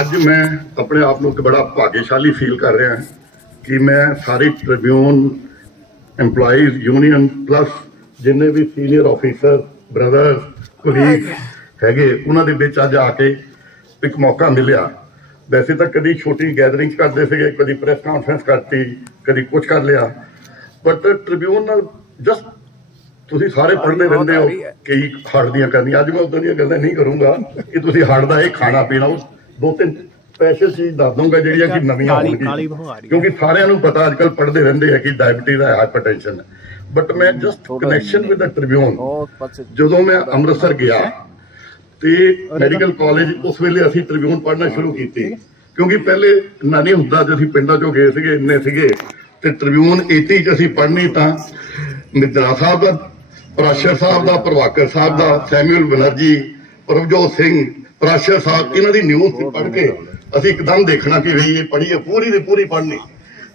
ਅੱਜ ਮੈਂ ਆਪਣੇ ਆਪ ਨੂੰ ਇੱਕ ਬੜਾ ਭਾਗਿਆਸ਼ਾਲੀ ਫੀਲ ਕਰ ਰਿਹਾ ਕਿ ਮੈਂ ਸਾਰੀ ਟ੍ਰਿਬਿਊਨ EMPLOYEES ਯੂਨੀਅਨ ਪਲੱਸ ਜਿੰਨੇ ਵੀ ਸੀਨੀਅਰ ਆਫੀਸਰ ਬ੍ਰਦਰਸ ਕੁਲੀਗ ਹੈਗੇ ਉਹਨਾਂ ਦੇ ਵਿੱਚ ਅੱਜ ਆ ਕੇ ਇੱਕ ਮੌਕਾ ਮਿਲਿਆ। ਵੈਸੇ ਤਾਂ ਕਦੀ ਛੋਟੀ ਗੈਦਰਿੰਗਸ ਕਰਦੇ ਸੀਗੇ ਕਦੀ ਪ੍ਰੈਸ ਕਾਨਫਰੰਸ ਕਰਤੀ ਕਦੀ ਕੁਝ ਕਰ ਲਿਆ। ਬਟ ਟ੍ਰਿਬਿਊਨ ਨਾਲ ਜਸਟ ਤੁਸੀਂ ਸਾਰੇ ਪੜ੍ਹਦੇ ਰਹਿੰਦੇ ਹੋ ਕਈ ਹੜ ਦੀਆਂ ਕਰਨੀਆਂ। ਅੱਜ ਮੈਂ ਉਦੋਂ ਦੀਆਂ ਗੱਲਾਂ ਨਹੀਂ ਕਰੂੰਗਾ ਕਿ ਤੁਸੀਂ ਹੜ ਦਾ ਇਹ ਖਾਣਾ ਪੀਣਾ ਉਹ ਦੋ ਤਿੰਨ ਸਪੈਸ਼ਲ ਚੀਜ਼ ਦੱਸ ਦੂੰਗਾ ਜਿਹੜੀਆਂ ਕਿ ਨਵੀਆਂ ਹੋਣਗੀਆਂ। ਕਿਉਂਕਿ ਸਾਰਿਆਂ ਨੂੰ ਪਤਾ ਅੱਜਕੱਲ ਪੜ੍ਹਦੇ ਰਹਿੰਦੇ ਆ ਕਿ ਡਾਇਬੀਟੀਜ਼ ਹੈ ਹਾਈਪਰਟੈਂਸ਼ਨ ਹੈ ਬਟ ਮੈਂ just connection with the Tribune ਜਦੋਂ ਮੈਂ ਅੰਮ੍ਰਿਤਸਰ ਗਿਆ ਤੇ ਮੈਡੀਕਲ ਕਾਲਜ ਉਸ ਵੇਲੇ ਅਸੀਂ ਟ੍ਰਿਬਿਊਨ ਪੜ੍ਹਨਾ ਸ਼ੁਰੂ ਕੀਤੀ। ਕਿਉਂਕਿ ਪਹਿਲੇ ਨਾ ਨਹੀਂ ਹੁੰਦਾ ਜਦ ਅਸੀਂ ਪਿੰਡਾਂ ਚੋਂ ਗਏ ਸੀਗੇ ਇੰਨੇ ਸੀਗੇ। ਤੇ ਟ੍ਰਿਬਿਊਨ 80 ਚ ਅਸੀਂ ਪੜ੍ਹਨੀ ਤਾਂ ਮਿੱਤਰਾ ਸਾਹਿਬ ਦਾ ਪ੍ਰਾਸ਼ਰ ਸਾਹਿਬ ਦਾ ਪ੍ਰਭਾਕਰ ਸਾਹਿਬ ਦਾ ਸੈਮੂਅਲ ਬਨਰਜੀ ਪ੍ਰਭਜੋਤ ਸਿੰਘ ਪ੍ਰਾਸ਼ਰ ਸਾਹਿਬ ਇਹਨਾਂ ਦੀ ਨਿਊਜ਼ ਪੜ੍ਹ ਕੇ ਅਸੀਂ ਇੱਕਦਮ ਦੇਖਣਾ ਕਿ ਵੀ ਇਹ ਪੜ੍ਹੀ ਹੈ ਪੂਰੀ ਦੀ ਪੂਰੀ ਪੜ੍ਹਨੀ।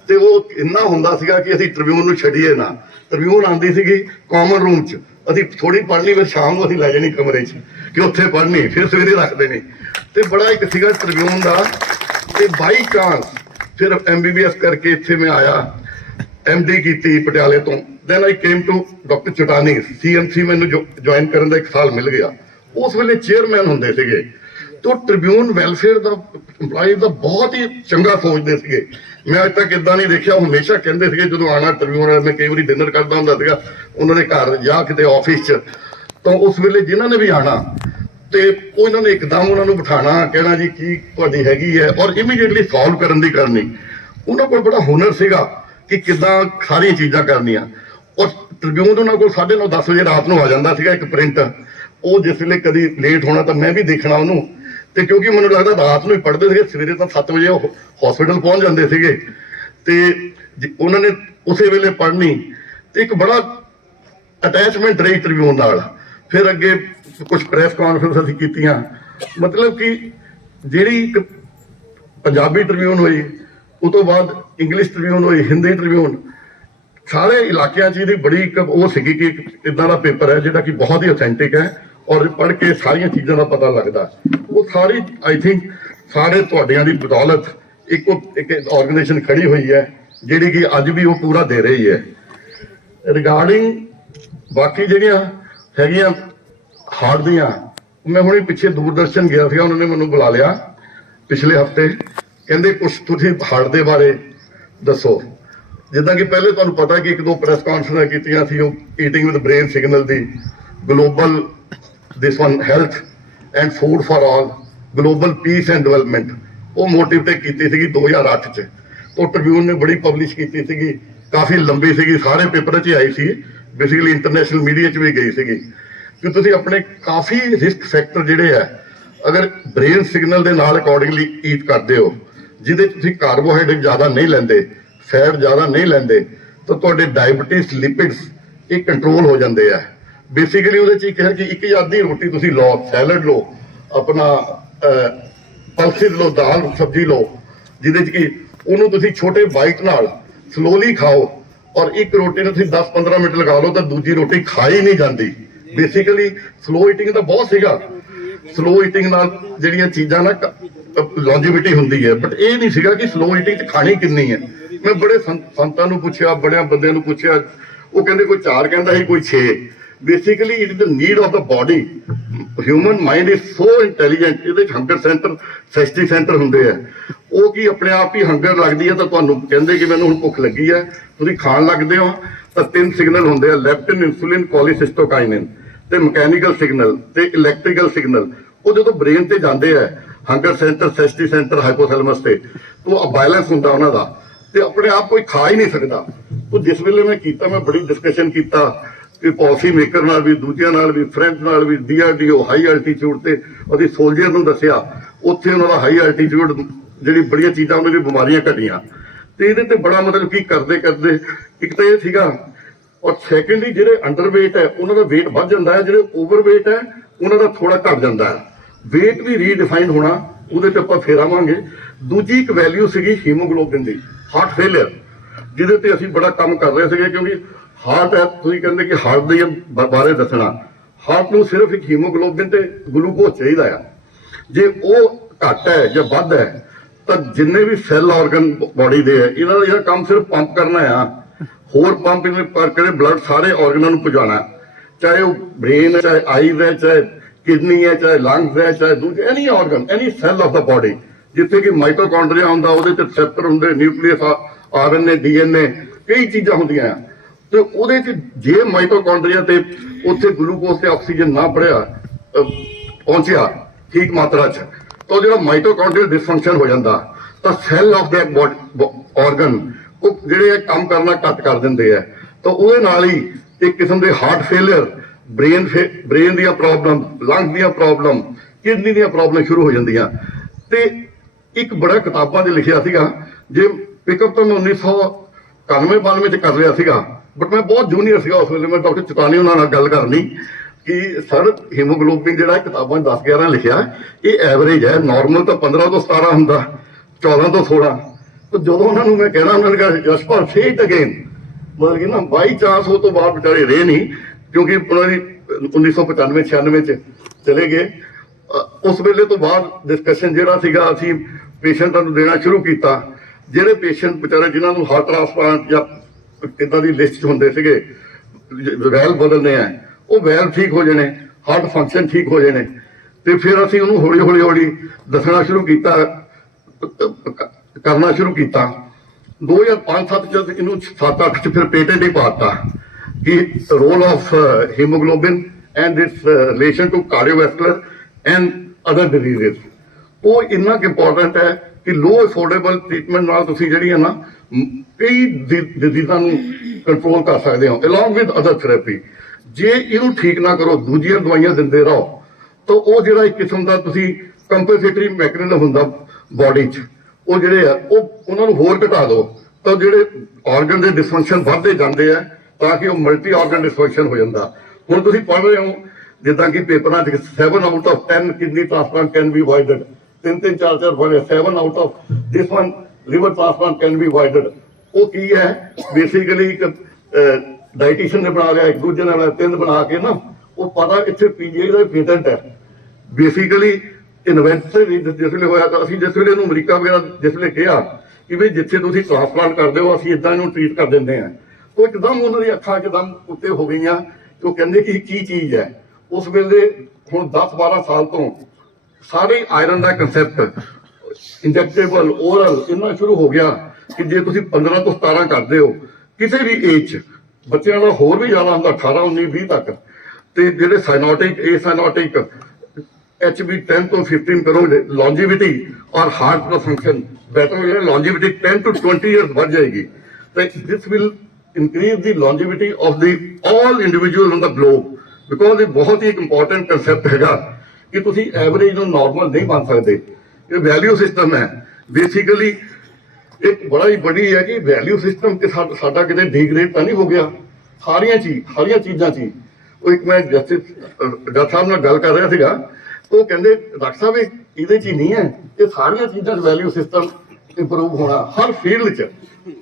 ਤੇ ਉਹ ਇੰਨਾ ਹੁੰਦਾ ਸੀਗਾ ਕਿ ਅਸੀਂ ਟ੍ਰਿਬਿਊਨ ਨੂੰ ਛੱਡੀਏ ਨਾ। ਟ੍ਰਿਬਿਊਨ ਆਂਦੀ ਸੀਗੀ ਕਾਮਨ ਰੂਮ 'ਚ। ਅਸੀਂ ਥੋੜੀ ਪੜ੍ਹਨੀ ਫਿਰ ਸ਼ਾਮ ਨੂੰ ਅਸੀਂ ਲੈ ਜਾਣੀ ਕਮਰੇ 'ਚ ਕਿ ਉੱਥੇ ਪੜ੍ਹਨੀ ਫਿਰ ਸਵੇਰੇ ਰੱਖ ਦੇਣੀ ਤੇ ਬੜਾ ਇੱਕ ਸੀਗਾ ਟ੍ਰਿਬਿਊਨ ਦਾ। ਤੇ ਬਾਈ ਚਾਂਸ ਫਿਰ ਐਮਬੀਬੀਐਸ ਕਰਕੇ ਇੱਥੇ ਮੈਂ ਆਇਆ ਐਮਡੀ ਕੀਤੀ ਪਟਿਆਲੇ ਤੋਂ। Then I came to doctor Chatani CMC ਮੈਨੂੰ ਜੁਆਇਨ ਕਰਨ ਦਾ ਇੱਕ ਸਾਲ ਮਿਲ ਗਿਆ। ਉਸ ਵੇਲੇ ਚੇਅਰਮੈਨ ਹੁੰਦੇ ਸੀਗੇ। ਤੋ ਟ੍ਰਿਬਿਊਨ ਵੈਲਫੇਅਰ ਦਾ EMPLOYEES ਦਾ ਬਹੁਤ ਹੀ ਚੰਗਾ ਸੋਚਦੇ ਸੀਗੇ। ਮੈਂ ਅੱਜ ਤੱਕ ਇਦਾਂ ਨਹੀਂ ਦੇਖਿਆ, ਉਹ ਹਮੇਸ਼ਾ ਕਹਿੰਦੇ ਸੀਗੇ, ਜਦੋਂ ਆਣਾ ਟ੍ਰਿਬਿਊਨ ਵਾਲੇ ਮੈਂ ਕਈ ਵਾਰੀ ਡਿਨਰ ਕਰਦਾ ਹੁੰਦਾ ਸੀਗਾ, ਉਹਨਾਂ ਦੇ ਘਰ ਜਾਂ ਕਿਤੇ ਆਫਿਸ 'ਚ। ਤਾਂ ਉਸ ਵੇਲੇ ਜਿਨ੍ਹਾਂ ਨੇ ਵੀ ਆਣਾ, ਤੇ ਉਹ ਇਹਨਾਂ ਨੇ ਇੱਕਦਮ ਉਹਨਾਂ ਨੂੰ ਬਿਠਾਣਾ ਕਹਿਣਾ ਜੀ, ਕੀ ਤੁਹਾਡੀ ਹੈਗੀ ਹੈ? ਔਰ ਇਮੀਡੀਏਟਲੀ ਸੋਲਵ ਕਰਨ ਦੀ ਕਰਨੀ। ਉਹਨਾਂ ਕੋਲ ਬੜਾ ਹੁਨਰ ਸੀਗਾ ਕਿ ਕਿੱਦਾਂ ਸਾਰੀਆਂ ਚੀਜ਼ਾਂ ਕਰਨੀਆਂ। ਔਰ ਟ੍ਰਿਬਿਊਨ ਉਹਨਾਂ ਕੋਲ 9:30 10 ਵਜੇ ਰਾਤ ਨੂੰ ਆ ਜਾਂਦਾ ਸੀਗਾ ਇੱਕ ਪ੍ਰਿੰਟ ਉਹ ਜਿਸ ਵੇਲੇ ਕਦੀ ਲੇਟ ਹੋਣਾ ਤਾਂ ਮੈਂ ਵੀ ਦੇਖਣਾ ਉਹਨੂੰ। ਤੇ ਕਿਉਂਕਿ ਮੈਨੂੰ ਲੱਗਦਾ ਰਾਤ ਨੂੰ ਹੀ ਪੜ੍ਹਦੇ ਸੀਗੇ, ਸਵੇਰੇ ਤਾਂ 7 ਵਜੇ ਉਹ ਹਸਪੀਟਲ ਪਹੁੰਚ ਜਾਂਦੇ ਸੀਗੇ। ਤੇ ਉਹਨਾਂ ਨੇ ਉਸੇ ਵੇਲੇ ਪੜ੍ਹਨੀ। ਤੇ ਇੱਕ ਬੜਾ ਅਟੈਚਮੈਂਟ ਰਹੀ ਟ੍ਰਿਬਿਊਨ ਨਾਲ। ਫਿਰ ਅੱਗੇ ਕੁਝ ਪ੍ਰੈਸ ਕਾਨਫਰੰਸ ਅਸੀਂ ਕੀਤੀਆਂ। ਮਤਲਬ ਕਿ ਜਿਹੜੀ ਇੱਕ ਪੰਜਾਬੀ ਟ੍ਰਿਬਿਊਨ ਹੋਈ ਉਸ ਤੋਂ ਬਾਅਦ ਇੰਗਲਿਸ਼ ਟ੍ਰਿਬਿਊਨ ਹੋਈ ਹਿੰਦੀ ਟ੍ਰਿਬਿਊਨ ਸਾਰੇ ਇਲਾਕਿਆਂ 'ਚ ਇਹਦੀ ਬੜੀ ਇੱਕ ਉਹ ਸੀਗੀ ਕਿ ਇੱਕ ਇਦਾਂ ਦਾ ਪੇਪਰ ਹੈ, ਜਿਹੜਾ ਕਿ ਬਹੁਤ ਹੀ ਅਥੈਂਟਿਕ ਹੈ। ਔਰ ਪੜ੍ਹ ਕੇ ਸਾਰੀਆਂ ਚੀਜ਼ਾਂ ਦਾ ਪਤਾ ਲੱਗਦਾ। ਉਹ ਸਾਰੀ ਆਈ ਥਿੰਕ ਸਾਰੇ ਤੁਹਾਡਿਆਂ ਦੀ ਬਦੌਲਤ ਇੱਕੋ ਇੱਕ ਆਰਗੇਨਾਈਜੇਸ਼ਨ ਖੜੀ ਹੋਈ ਹੈ, ਜਿਹੜੀ ਕਿ ਅੱਜ ਵੀ ਉਹ ਪੂਰਾ ਦੇ ਰਹੀ ਹੈ। ਰਿਗਾਰਡਿੰਗ ਬਾਕੀ ਜਿਹੜੀਆਂ ਹੈਗੀਆਂ ਹਾਰਟ ਦੀਆਂ, ਮੈਂ ਹੁਣੇ ਪਿੱਛੇ ਦੂਰਦਰਸ਼ਨ ਗਿਆ ਸੀ ਉਹਨਾਂ ਨੇ ਮੈਨੂੰ ਬੁਲਾ ਲਿਆ ਪਿਛਲੇ ਹਫ਼ਤੇ। ਕਹਿੰਦੇ ਕੁਝ ਤੁਸੀਂ ਹਾਰਟ ਦੇ ਬਾਰੇ ਦੱਸੋ। ਜਿੱਦਾਂ ਕਿ ਪਹਿਲੇ ਤੁਹਾਨੂੰ ਪਤਾ ਕਿ ਇੱਕ ਦੋ ਪ੍ਰੈਸ ਕਾਨਫਰੰਸਾਂ ਕੀਤੀਆਂ ਸੀ, ਉਹ eating with brain signal the global this one health and food for all global peace and development ਉਹ ਮੋਟਿਵ ਤੇ ਕੀਤੀ ਸੀਗੀ 2008 ਚ। ਉਹ ਟ੍ਰਿਬਿਊਨ ਨੇ ਬੜੀ ਪਬਲਿਸ਼ ਕੀਤੀ ਸੀਗੀ। ਕਾਫੀ ਲੰਬੀ ਸੀਗੀ। ਸਾਰੇ ਪੇਪਰਾਂ 'ਚ ਹੀ ਆਈ ਸੀ। ਬੇਸਿਕਲੀ ਇੰਟਰਨੈਸ਼ਨਲ ਮੀਡੀਆ 'ਚ ਵੀ ਗਈ ਸੀਗੀ। ਕਿ ਤੁਸੀਂ ਆਪਣੇ ਕਾਫੀ ਰਿਸਕ ਫੈਕਟਰ ਜਿਹੜੇ ਆ, ਅਗਰ ਬ੍ਰੇਨ ਸਿਗਨਲ ਦੇ ਨਾਲ ਅਕੋਰਡਿੰਗਲੀ ਈਟ ਕਰਦੇ ਹੋ, ਜਿਹਦੇ 'ਚ ਤੁਸੀਂ ਕਾਰਬੋਹਾਈਡਰੇਟ ਜ਼ਿਆਦਾ ਨਹੀਂ ਲੈਂਦੇ ਫੈਟ ਜ਼ਿਆਦਾ ਨਹੀਂ ਲੈਂਦੇ, ਤਾਂ ਤੁਹਾਡੇ ਡਾਇਬੀਟਿਸ ਲਿਪਿਡਸ ਇਹ ਕੰਟਰੋਲ ਹੋ ਜਾਂਦੇ ਆ। ਬੇਸਿਕਲੀ ਉਹਦੇ 'ਚ ਇੱਕ ਹੈ ਕਿ ਇੱਕ ਜਾਂ ਅੱਧੀ ਰੋਟੀ ਤੁਸੀਂ ਲਓ ਸੈਲਡ ਲਓ, ਆਪਣਾ ਪਲਸਿਸ ਲਓ, ਦਾਲ, ਸਬਜ਼ੀ ਲਓ, ਜਿਹਦੇ 'ਚ ਕਿ ਉਹਨੂੰ ਤੁਸੀਂ ਛੋਟੇ ਬਾਈਟ ਨਾਲ ਸਲੋਲੀ ਖਾਓ ਔਰ ਇੱਕ ਰੋਟੀ ਨੂੰ ਤੁਸੀਂ 10-15 ਮਿੰਟ ਲਗਾ ਲਓ ਤਾਂ ਦੂਜੀ ਰੋਟੀ ਖਾਈ ਨਹੀਂ ਜਾਂਦੀ। ਬੇਸਿਕਲੀ ਸਲੋ ਈਟਿੰਗ ਤਾਂ ਬਹੁਤ ਸੀਗਾ। ਸਲੋ ਈਟਿੰਗ ਨਾਲ ਜਿਹੜੀਆਂ ਚੀਜ਼ਾਂ ਨਾ ਲੌਂਜੀਵਿਟੀ ਹੁੰਦੀ ਹੈ। ਬਟ ਇਹ ਨਹੀਂ ਸੀਗਾ ਕਿ ਸਲੋ ਈਟਿੰਗ ਚ ਖਾਣੀ ਕਿੰਨੀ ਹੈ। ਮੈਂ ਬੜੇ ਸੰਤਾਂ ਨੂੰ ਪੁੱਛਿਆ, ਬੜਿਆਂ ਬੰਦਿਆਂ ਨੂੰ ਪੁੱਛਿਆ। ਉਹ ਕਹਿੰਦੇ ਕੋਈ 4 ਕਹਿੰਦਾ ਸੀ, ਕੋਈ 6 basically it is the need of the body human mind is so intelligent ਇਹਦੇ ਹੰਗਰ ਸੈਂਟਰ ਸੈਸਟੀ ਸੈਂਟਰ ਹੁੰਦੇ ਆ। ਉਹ ਕੀ ਆਪਣੇ ਆਪ ਹੀ ਹੰਗਰ ਲੱਗਦੀ ਹੈ ਤਾਂ ਤੁਹਾਨੂੰ ਕਹਿੰਦੇ ਕਿ ਮੈਨੂੰ ਹੁਣ ਭੁੱਖ ਲੱਗੀ ਹੈ ਤੁਸੀਂ ਖਾਣ ਲੱਗਦੇ ਹੋ, ਤਾਂ ਤਿੰਨ ਸਿਗਨਲ ਹੁੰਦੇ ਆ ਲੈਪਟਿਨ ਇਨਸੂਲਿਨ ਕੋਲੀਸਿਸਟੋਕਾਈਨਿਨ ਤੇ ਮਕੈਨੀਕਲ ਸਿਗਨਲ ਤੇ ਇਲੈਕਟ੍ਰੀਕਲ ਸਿਗਨਲ ਉਹ ਜਦੋਂ ਬ੍ਰੇਨ ਤੇ ਜਾਂਦੇ ਆ hunger centre satiety centre hypothalamus ਤੇ ਉਹ ਬੈਲੈਂਸ ਹੁੰਦਾ ਉਹਨਾਂ ਦਾ। ਤੇ ਆਪਣੇ ਆਪ ਕੋਈ ਖਾ ਹੀ ਨਹੀਂ ਸਕਦਾ। ਉਹ ਜਿਸ ਵੇਲੇ ਮੈਂ ਕੀਤਾ, ਮੈਂ ਬੜੀ ਡਿਸਕਸ਼ਨ ਕੀਤਾ ਇਹ ਪਾਲਿਸੀ ਮੇਕਰ ਨਾਲ ਵੀ, ਦੂਜਿਆਂ ਨਾਲ ਵੀ ਫਰੈਂਚ ਨਾਲ ਵੀ ਡੀਆਰਡੀਓ ਹਾਈ ਐਲਟੀਟਿਊਡ ਤੇ ਉਹਦੀ ਸੋਲਜਰ ਨੂੰ ਦੱਸਿਆ, ਉੱਥੇ ਉਹਨਾਂ ਦਾ ਹਾਈ ਐਲਟੀਟਿਊਡ ਜਿਹੜੀ ਬੜੀਆਂ ਚੀਜ਼ਾਂ ਉਹਨਾਂ ਦੀ ਬਿਮਾਰੀਆਂ ਘਟੀਆਂ। ਤੇ ਇਹਦੇ ਤੇ ਬੜਾ ਮਤਲਬ ਕੀ ਕਰਦੇ ਕਰਦੇ ਇੱਕ ਤਾਂ ਇਹ ਸੀਗਾ, ਔਰ ਸੈਕੰਡਲੀ ਜਿਹੜੇ ਅੰਡਰਵੇਟ ਹੈ, ਉਹਨਾਂ ਦਾ weight ਵੱਧ ਜਾਂਦਾ ਹੈ, ਜਿਹੜੇ ਓਵਰਵੇਟ ਹੈ, ਉਹਨਾਂ ਦਾ ਥੋੜਾ ਘਟ ਜਾਂਦਾ ਹੈ। weight ਵੀ ਰੀਡਿਫਾਈਨ ਹੋਣਾ, ਉਹਦੇ ਤੇ ਆਪਾਂ ਫੇਰਾਵਾਂਗੇ ਦੂਜੀ ਇੱਕ ਵੈਲਿਊ ਸੀਗੀ ਹੀਮੋਗਲੋਬਿਨ ਦੀ ਹਾਰਟ ਫੇਲਿਅਰ ਜਿਹਦੇ ਤੇ ਅਸੀਂ ਬੜਾ ਕੰਮ ਕਰ ਰਹੇ ਸੀਗੇ, ਕਿਉਂਕਿ ਹਾਰਟ ਹੈ ਤੁਸੀਂ ਕਹਿੰਦੇ ਕਿ ਹਾਰਟ ਦੇ ਬਾਰੇ ਦੱਸਣਾ। ਹਾਰਟ ਨੂੰ ਸਿਰਫ ਇੱਕ ਹੀਮੋਗਲੋਬਿਨ ਤੇ ਗਲੂਕੋਜ਼ ਚਾਹੀਦਾ ਆ। ਜੇ ਉਹ ਘੱਟ ਹੈ ਜਾਂ ਵੱਧ ਹੈ, ਤਾਂ ਜਿੰਨੇ ਵੀ ਸੈੱਲ ਆਰਗਨ ਬਾਡੀ ਦੇ ਹੈ ਇਹਨਾਂ ਦਾ ਜਿਹੜਾ ਕੰਮ ਸਿਰਫ ਪੰਪ ਕਰਨਾ ਆ, ਹੋਰ ਪੰਪ ਇਹਨੇ ਕਰਕੇ ਬਲੱਡ ਸਾਰੇ ਆਰਗਨਾਂ ਨੂੰ ਪਹੁੰਚਾਉਣਾ ਚਾਹੇ ਉਹ ਬ੍ਰੇਨ ਹੈ, ਚਾਹੇ ਆਈਜ਼ ਹੈ, ਚਾਹੇ ਕਿਡਨੀ ਹੈ, ਚਾਹੇ ਲੰਗਸ ਹੈ, ਚਾਹੇ ਦੂਜੇ, any organ, any cell of the body, ਜਿੱਥੇ ਕਿ ਮਾਈਟੋਕੌਂਡਰੀਆ ਹੁੰਦਾ, ਉਹਦੇ ਤੇ ਰਿਸੈਪਟਰ ਹੁੰਦੇ, ਨਿਊਕਲੀਅਸ ਆਰਐਨਏ, ਡੀਐਨਏ, ਕਈ ਚੀਜ਼ਾਂ ਹੁੰਦੀਆਂ ਆ। ਤੇ ਉਹਦੇ ਚ ਜੇ ਮਾਈਟੋਕੌਂਡਰੀਆ ਤੇ ਉੱਥੇ ਗਲੂਕੋਜ਼ ਤੇ ਆਕਸੀਜਨ ਨਾ ਪੜਿਆ ਪਹੁੰਚਿਆ ਠੀਕ ਮਾਤਰਾ ਚ, ਤਾਂ ਉਹ ਜਿਹੜਾ ਮਾਈਟੋਕੌਂਡਰੀਅਲ ਡਿਸਫੰਕਸ਼ਨ ਹੋ ਜਾਂਦਾ, ਤਾਂ ਸੈੱਲ ਆਫ ਦੈਟ ਆਰਗਨ ਉਹ ਜਿਹੜੇ ਕੰਮ ਕਰਨਾ ਘੱਟ ਕਰ ਦਿੰਦੇ ਆ। ਤਾਂ ਉਹਦੇ ਨਾਲ ਹੀ ਇੱਕ ਕਿਸਮ ਦੇ ਹਾਰਟ ਫੇਲਿਅਰ ਬ੍ਰੇਨ ਬ੍ਰੇਨ ਦੀਆਂ ਪ੍ਰੋਬਲਮ ਲੰਗ ਦੀਆਂ ਪ੍ਰੋਬਲਮ ਕਿਡਨੀ ਦੀਆਂ ਪ੍ਰੋਬਲਮ ਸ਼ੁਰੂ ਹੋ ਜਾਂਦੀਆਂ। ਤੇ ਇੱਕ ਬੜਾ ਕਿਤਾਬਾਂ 'ਚ ਲਿਖਿਆ ਸੀਗਾ, ਜੇ ਪਿਕਅਪ ਤਾਂ ਮੈਂ 1991 92 ਚ ਕਰ ਲਿਆ ਸੀਗਾ। ਬਟ ਮੈਂ ਬਹੁਤ ਜੂਨੀਅਰ ਸੀਗਾ ਉਸ ਵੇਲੇ, ਮੈਂ ਡਾਕਟਰ ਚਤਾਨੀ ਉਹਨਾਂ ਨਾਲ ਗੱਲ ਕਰਨੀ ਕਿ ਸਰ ਹੀਮੋਗਲੋਬਿਨ ਜਿਹੜਾ ਕਿਤਾਬਾਂ 10 11 ਲਿਖਿਆ, ਇਹ ਐਵਰੇਜ ਹੈ ਨਾਰਮਲ ਤਾਂ 15 ਤੋਂ 17 ਹੁੰਦਾ 14 ਤੋਂ 16 ਤਾਂ ਜਦੋਂ ਉਹਨਾਂ ਨੂੰ ਮੈਂ ਕਹਿਣਾ, ਉਹਨਾਂ ਨੇ ਕਿਹਾ, ਜਸਪਾਲ ਸੇ ਇਟ ਅਗੇਨ ਮਤਲਬ ਕਿ ਨਾ ਬਾਈ ਚਾਂਸ ਉਹ ਤੋਂ ਬਾਅਦ ਵਿਚਾਰੇ ਰਹੇ ਨਹੀਂ, ਕਿਉਂਕਿ ਉਹਨਾਂ ਦੀ 1995 96 ਚ ਚਲੇ ਗਏ। ਉਸ ਵੇਲੇ ਤੋਂ ਬਾਅਦ ਡਿਸਕਸ਼ਨ ਜਿਹੜਾ ਸੀਗਾ, ਅਸੀਂ ਪੇਸ਼ੈਂਟਾਂ ਨੂੰ ਦੇਣਾ ਸ਼ੁਰੂ ਕੀਤਾ। ਜਿਹੜੇ ਪੇਸ਼ੈਂਟ ਵਿਚਾਰੇ ਜਿਨ੍ਹਾਂ ਨੂੰ ਹਾਰਟ ਟ੍ਰਾਂਸਪਲਾਂਟ ਜਾਂ ਕਿੱਦਾਂ ਦੀ ਲਿਸਟ 'ਚ ਹੁੰਦੇ ਸੀਗੇ? ਵੈਲ ਬਦਲਨੇ ਆ। ਉਹ ਵੈਲ ਠੀਕ ਹੋ ਜਾਣੇ, ਹਾਰਟ ਫੰਕਸ਼ਨ ਠੀਕ ਹੋ ਜਾਣੇ। ਤੇ ਫਿਰ ਅਸੀਂ ਉਹਨੂੰ ਹੌਲੀ ਹੌਲੀ ਹੌਲੀ ਦੱਸਣਾ ਸ਼ੁਰੂ ਕੀਤਾ, ਕਰਨਾ ਸ਼ੁਰੂ ਕੀਤਾ। 2005-7 ਚ ਇਹਨੂੰ 7-8 ਚ ਫਿਰ ਪੇਟੈਂਟ ਹੀ ਪਾਤਾ ਕਿ role of haemoglobin and its relation to cardiovascular and other diseases ਉਹ ਇੰਨਾ ਇੰਪੋਰਟੈਂਟ ਹੈ ਕਿ ਲੋ ਅਫੋਰਡੇਬਲ ਟ੍ਰੀਟਮੈਂਟ ਨਾਲ ਤੁਸੀਂ ਜਿਹੜੀ ਹੈ ਨਾ ਕਈ ਡਿਜ਼ੀਜ਼ਾਂ ਨੂੰ ਕੰਟਰੋਲ ਕਰ ਸਕਦੇ ਹੋ ਅਲੋਂਗ ਵਿਦ ਅਦਰ ਥੈਰੇਪੀ ਜੇ ਇਹਨੂੰ ਠੀਕ ਨਾ ਕਰੋ, ਦੂਜੀਆਂ ਦਵਾਈਆਂ ਦਿੰਦੇ ਰਹੋ, ਤਾਂ ਉਹ ਜਿਹੜਾ ਇੱਕ ਕਿਸਮ ਦਾ ਤੁਸੀਂ ਕੰਪਨਸੇਟਰੀ ਮੈਕੈਨਿਜ਼ਮ ਹੁੰਦਾ ਬਾਡੀ 'ਚ, ਉਹ ਜਿਹੜੇ ਆ, ਉਹ ਉਹਨਾਂ ਨੂੰ ਹੋਰ ਘਟਾ ਦਿਓ, ਤਾਂ ਜਿਹੜੇ ਆਰਗਨ ਦੇ ਡਿਸਫੰਕਸ਼ਨ ਵੱਧਦੇ ਜਾਂਦੇ ਆ, ਤਾਂ ਕਿ ਉਹ ਮਲਟੀ ਆਰਗਨ ਡਿਸਫੰਕਸ਼ਨ ਹੋ ਜਾਂਦਾ। ਹੁਣ ਤੁਸੀਂ ਪੜ੍ਹ ਰਹੇ ਹੋ, ਜਿੱਦਾਂ ਕਿ ਪੇਪਰਾਂ 'ਚ 7 out of 10 kidney transplant can be avoided ਤਿੰਨ ਤਿੰਨ ਚਾਰ ਚਾਰ ਬਣੇ 7 out of this one liver transplant can be avoided ਉਹ ਕੀ ਹੈ? ਬੇਸਿਕਲੀ ਇੱਕ ਡਾਈਟੀਸ਼ੀਅਨ ਨੇ ਬਣਾ ਲਿਆ, ਇੱਕ ਦੂਜੇ ਨੇ ਤਿੰਨ ਬਣਾ ਕੇ ਨਾ, ਉਹ ਪਤਾ ਇੱਥੇ ਪੀਜੀਆਈ ਦਾ ਪੇਟੈਂਟ ਹੈ। ਬੇਸਿਕਲੀ ਇਨਵੈਂਟਰ ਜਿਸ ਵੇਲੇ ਹੋਇਆ ਤਾਂ ਅਸੀਂ ਜਿਸ ਵੇਲੇ ਇਹਨੂੰ ਅਮਰੀਕਾ ਵਗੈਰਾ ਜਿਸ ਵੇਲੇ ਕਿਹਾ ਕਿ ਵੀ ਜਿੱਥੇ ਤੁਸੀਂ ਟ੍ਰਾਂਸਪਲਾਂਟ ਕਰਦੇ ਹੋ, ਅਸੀਂ ਇਦਾਂ ਇਹਨੂੰ ਟ੍ਰੀਟ ਕਰ ਦਿੰਦੇ ਹਾਂ। ਉਹ ਇੱਕਦਮ ਉਹਨਾਂ ਦੀ ਅੱਖਾਂ ਇੱਕਦਮ ਉੱਤੇ ਹੋ ਗਈਆਂ ਤੇ ਉਹ ਕਹਿੰਦੇ ਕਿ ਕੀ ਚੀਜ਼ ਹੈ। ਉਸ ਵੇਲੇ ਹੁਣ 10 12 ਸਾਲ ਤੋਂ ਸਾਰੇ ਆਇਰਨ ਦਾ ਕਨਸੈਪਟ ਇੰਜੈਕਟੇਬਲ ਓਰਲ ਇੰਨਾ ਸ਼ੁਰੂ ਹੋ ਗਿਆ ਕਿ ਜੇ ਤੁਸੀਂ 15 ਤੋਂ 17 ਕਰਦੇ ਹੋ, ਕਿਸੇ ਵੀ ਏਜ ਚ ਬੱਚਿਆਂ ਦਾ ਹੋਰ ਵੀ ਜ਼ਿਆਦਾ ਹੁੰਦਾ 18 19 20 ਤੱਕ। ਤੇ ਜਿਹੜੇ ਸਾਈਨੋਟਿਕ ਏ ਸਾਈਨੋਟਿਕ HB 10 ਤੋਂ 15 ਕਰੋਗੇ ਲੌਂਜੀਵਿਟੀ ਔਰ ਹਾਰਟ ਦਾ ਫੰਕਸ਼ਨ ਬੈਟਰ ਹੋ ਜਾਏਗਾ ਲੌਂਜੀਵਿਟੀ 10 ਤੋਂ 20 ਇਅਰਸ ਵੱਧ ਜਾਏਗੀ। ਤਾਂ this will increase the longevity of the all individuals on the globe because ਇਹ ਬਹੁਤ ਹੀ ਇੱਕ ਇੰਪੋਰਟੈਂਟ ਕਨਸੈਪਟ ਹੈਗਾ ਕਿ ਤੁਸੀਂ ਐਵਰੇਜ ਨੂੰ ਨਾਰਮਲ ਨਹੀਂ ਬਣ ਸਕਦੇ। ਇਹ ਵੈਲਿਊ ਸਿਸਟਮ ਹੈ। ਬੇਸਿਕਲੀ ਇੱਕ ਬੜਾ ਹੀ ਬੜੀ ਹੈ ਕਿ ਵੈਲਿਊ ਸਿਸਟਮ ਤੇ ਸਾਡਾ ਕਿਤੇ ਡੀਗ੍ਰੇਡ ਤਾਂ ਨਹੀਂ ਹੋ ਗਿਆ। ਸਾਰੀਆਂ ਚੀਜ਼ ਸਾਰੀਆਂ ਚੀਜ਼ਾਂ 'ਚ। ਉਹ ਇੱਕ ਮੈਂ ਜਸਟਿਸ ਡਾਕਟਰ ਸਾਹਿਬ ਨਾਲ ਗੱਲ ਕਰ ਰਿਹਾ ਸੀਗਾ। ਉਹ ਕਹਿੰਦੇ, ਡਾਕਟਰ ਸਾਹਿਬ ਇਹਦੇ 'ਚ ਹੀ ਨਹੀਂ ਹੈ। ਇਹ ਸਾਰੀਆਂ ਚੀਜ਼ਾਂ 'ਚ ਵੈਲਿਊ ਸਿਸਟਮ ਇੰਪਰੂਵ ਹੋਣਾ। ਹਰ ਫੀਲਡ 'ਚ,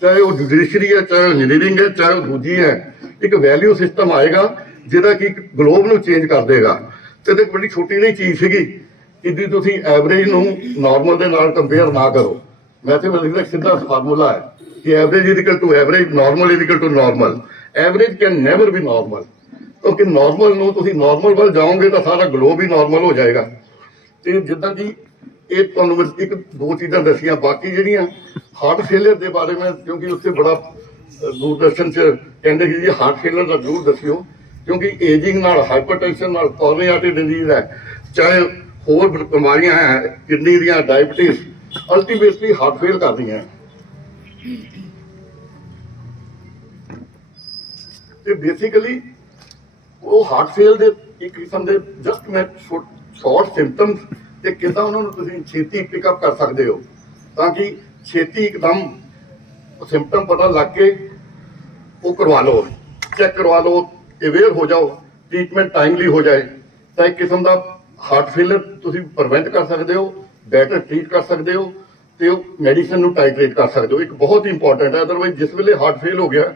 ਚਾਹੇ ਉਹ ਜੁਡੀਸ਼ਰੀ ਹੈ, ਚਾਹੇ ਇੰਜੀਨੀਅਰਿੰਗ ਹੈ, ਚਾਹੇ ਉਹ ਦੂਜੀ ਹੈ, ਇੱਕ ਵੈਲਿਊ ਸਿਸਟਮ ਆਏਗਾ ਜਿਹੜਾ ਕਿ ਗਲੋਬ ਨੂੰ ਚੇਂਜ ਕਰ ਦੇਗਾ। ਤੇ ਇੱਕ ਬੜੀ ਛੋਟੀ ਜਿਹੀ ਚੀਜ਼ ਸੀਗੀ। ਕਿ ਤੁਸੀਂ ਐਵਰੇਜ ਨੂੰ ਨਾਰਮਲ ਦੇ ਨਾਲ ਕੰਪੇਅਰ ਨਾ ਕਰੋ। ਮੈਥਮੈਟਿਕਸ ਦਾ ਸਿੱਧਾ ਫਾਰਮੂਲਾ ਹੈ ਕਿ average equal to average normal equal to normal average can never be normal ਕਿਉਂਕਿ ਨਾਰਮਲ ਨੂੰ ਤੁਸੀਂ ਨਾਰਮਲ ਵੱਲ ਜਾਓਗੇ ਤਾਂ ਸਾਰਾ ਗਲੋਬ ਹੀ ਨਾਰਮਲ ਹੋ ਜਾਏਗਾ। ਤੇ ਜਿੱਦਾਂ ਕਿ ਇਹ ਤੁਹਾਨੂੰ ਇੱਕ ਦੋ ਚੀਜ਼ਾਂ ਦੱਸੀਆਂ, ਬਾਕੀ ਜਿਹੜੀਆਂ ਹਾਰਟ ਫੇਲਿਅਰ ਦੇ ਬਾਰੇ ਮੈਂ ਕਿਉਂਕਿ ਉੱਥੇ ਬੜਾ ਦੂਰਦਰਸ਼ਨ 'ਚ ਕਹਿੰਦੇ ਕਿ ਜੀ ਹਾਰਟ ਫੇਲਿਅਰ ਦਾ ਜ਼ਰੂਰ ਦੱਸਿਓ। ਕਿਉਂਕਿ ਏਜਿੰਗ ਨਾਲ ਹਾਈਪਰਟੈਂਸ਼ਨ ਨਾਲ ਕੋਰੋਨਰੀ ਡਿਜ਼ੀਜ਼ ਹੈ, ਚਾਹੇ ਹੋਰ ਬਿਮਾਰੀਆਂ ਹੈ, ਕਿਡਨੀ ਦੀਆਂ ਡਾਇਬਟੀਜ਼ ਅਲਟੀਮੇਟਲੀ ਹਾਰਟ ਫੇਲ ਕਰਦੀਆਂ ਤੇ ਬੇਸਿਕਲੀ ਉਹ ਹਾਰਟ ਫੇਲ ਦੇ ਇੱਕ ਕਿਸਮ ਦੇ ਜਸਟ ਮੈਂ ਸ਼ਾਰਟ ਸਿੰਪਟਮਸ ਤੇ ਕਿਦਾਂ ਉਹਨਾਂ ਨੂੰ ਤੁਸੀਂ ਛੇਤੀ ਪਿਕਅਪ ਕਰ ਸਕਦੇ ਹੋ। ਤਾਂ ਕਿ ਛੇਤੀ ਇੱਕਦਮ ਸਿੰਪਟਮ ਪਤਾ ਲੱਗ ਕੇ ਉਹ ਕਰਵਾ ਲਓ। ਚੈੱਕ ਕਰਵਾ ਲਓ ਅਵੇਅਰ ਹੋ ਜਾਓ ਟ੍ਰੀਟਮੈਂਟ ਟਾਈਮਲੀ ਹੋ ਜਾਏ। ਤਾਂ ਇੱਕ ਕਿਸਮ ਦਾ ਹਾਰਟ ਫੇਲਰ ਤੁਸੀਂ ਪ੍ਰੀਵੈਂਟ ਕਰ ਸਕਦੇ ਹੋ ਬੈਟਰ ਟ੍ਰੀਟ ਕਰ ਸਕਦੇ ਹੋ ਤੇ ਉਹ ਮੈਡੀਸਨ ਨੂੰ ਟਾਈਟਰੇਟ ਕਰ ਸਕਦੇ ਹੋ। ਇੱਕ ਬਹੁਤ ਹੀ ਇੰਪੋਰਟੈਂਟ ਹੈ ਅਦਰਵਾਈਜ਼ ਜਿਸ ਵੇਲੇ ਹਾਰਟ ਫੇਲ ਹੋ ਗਿਆ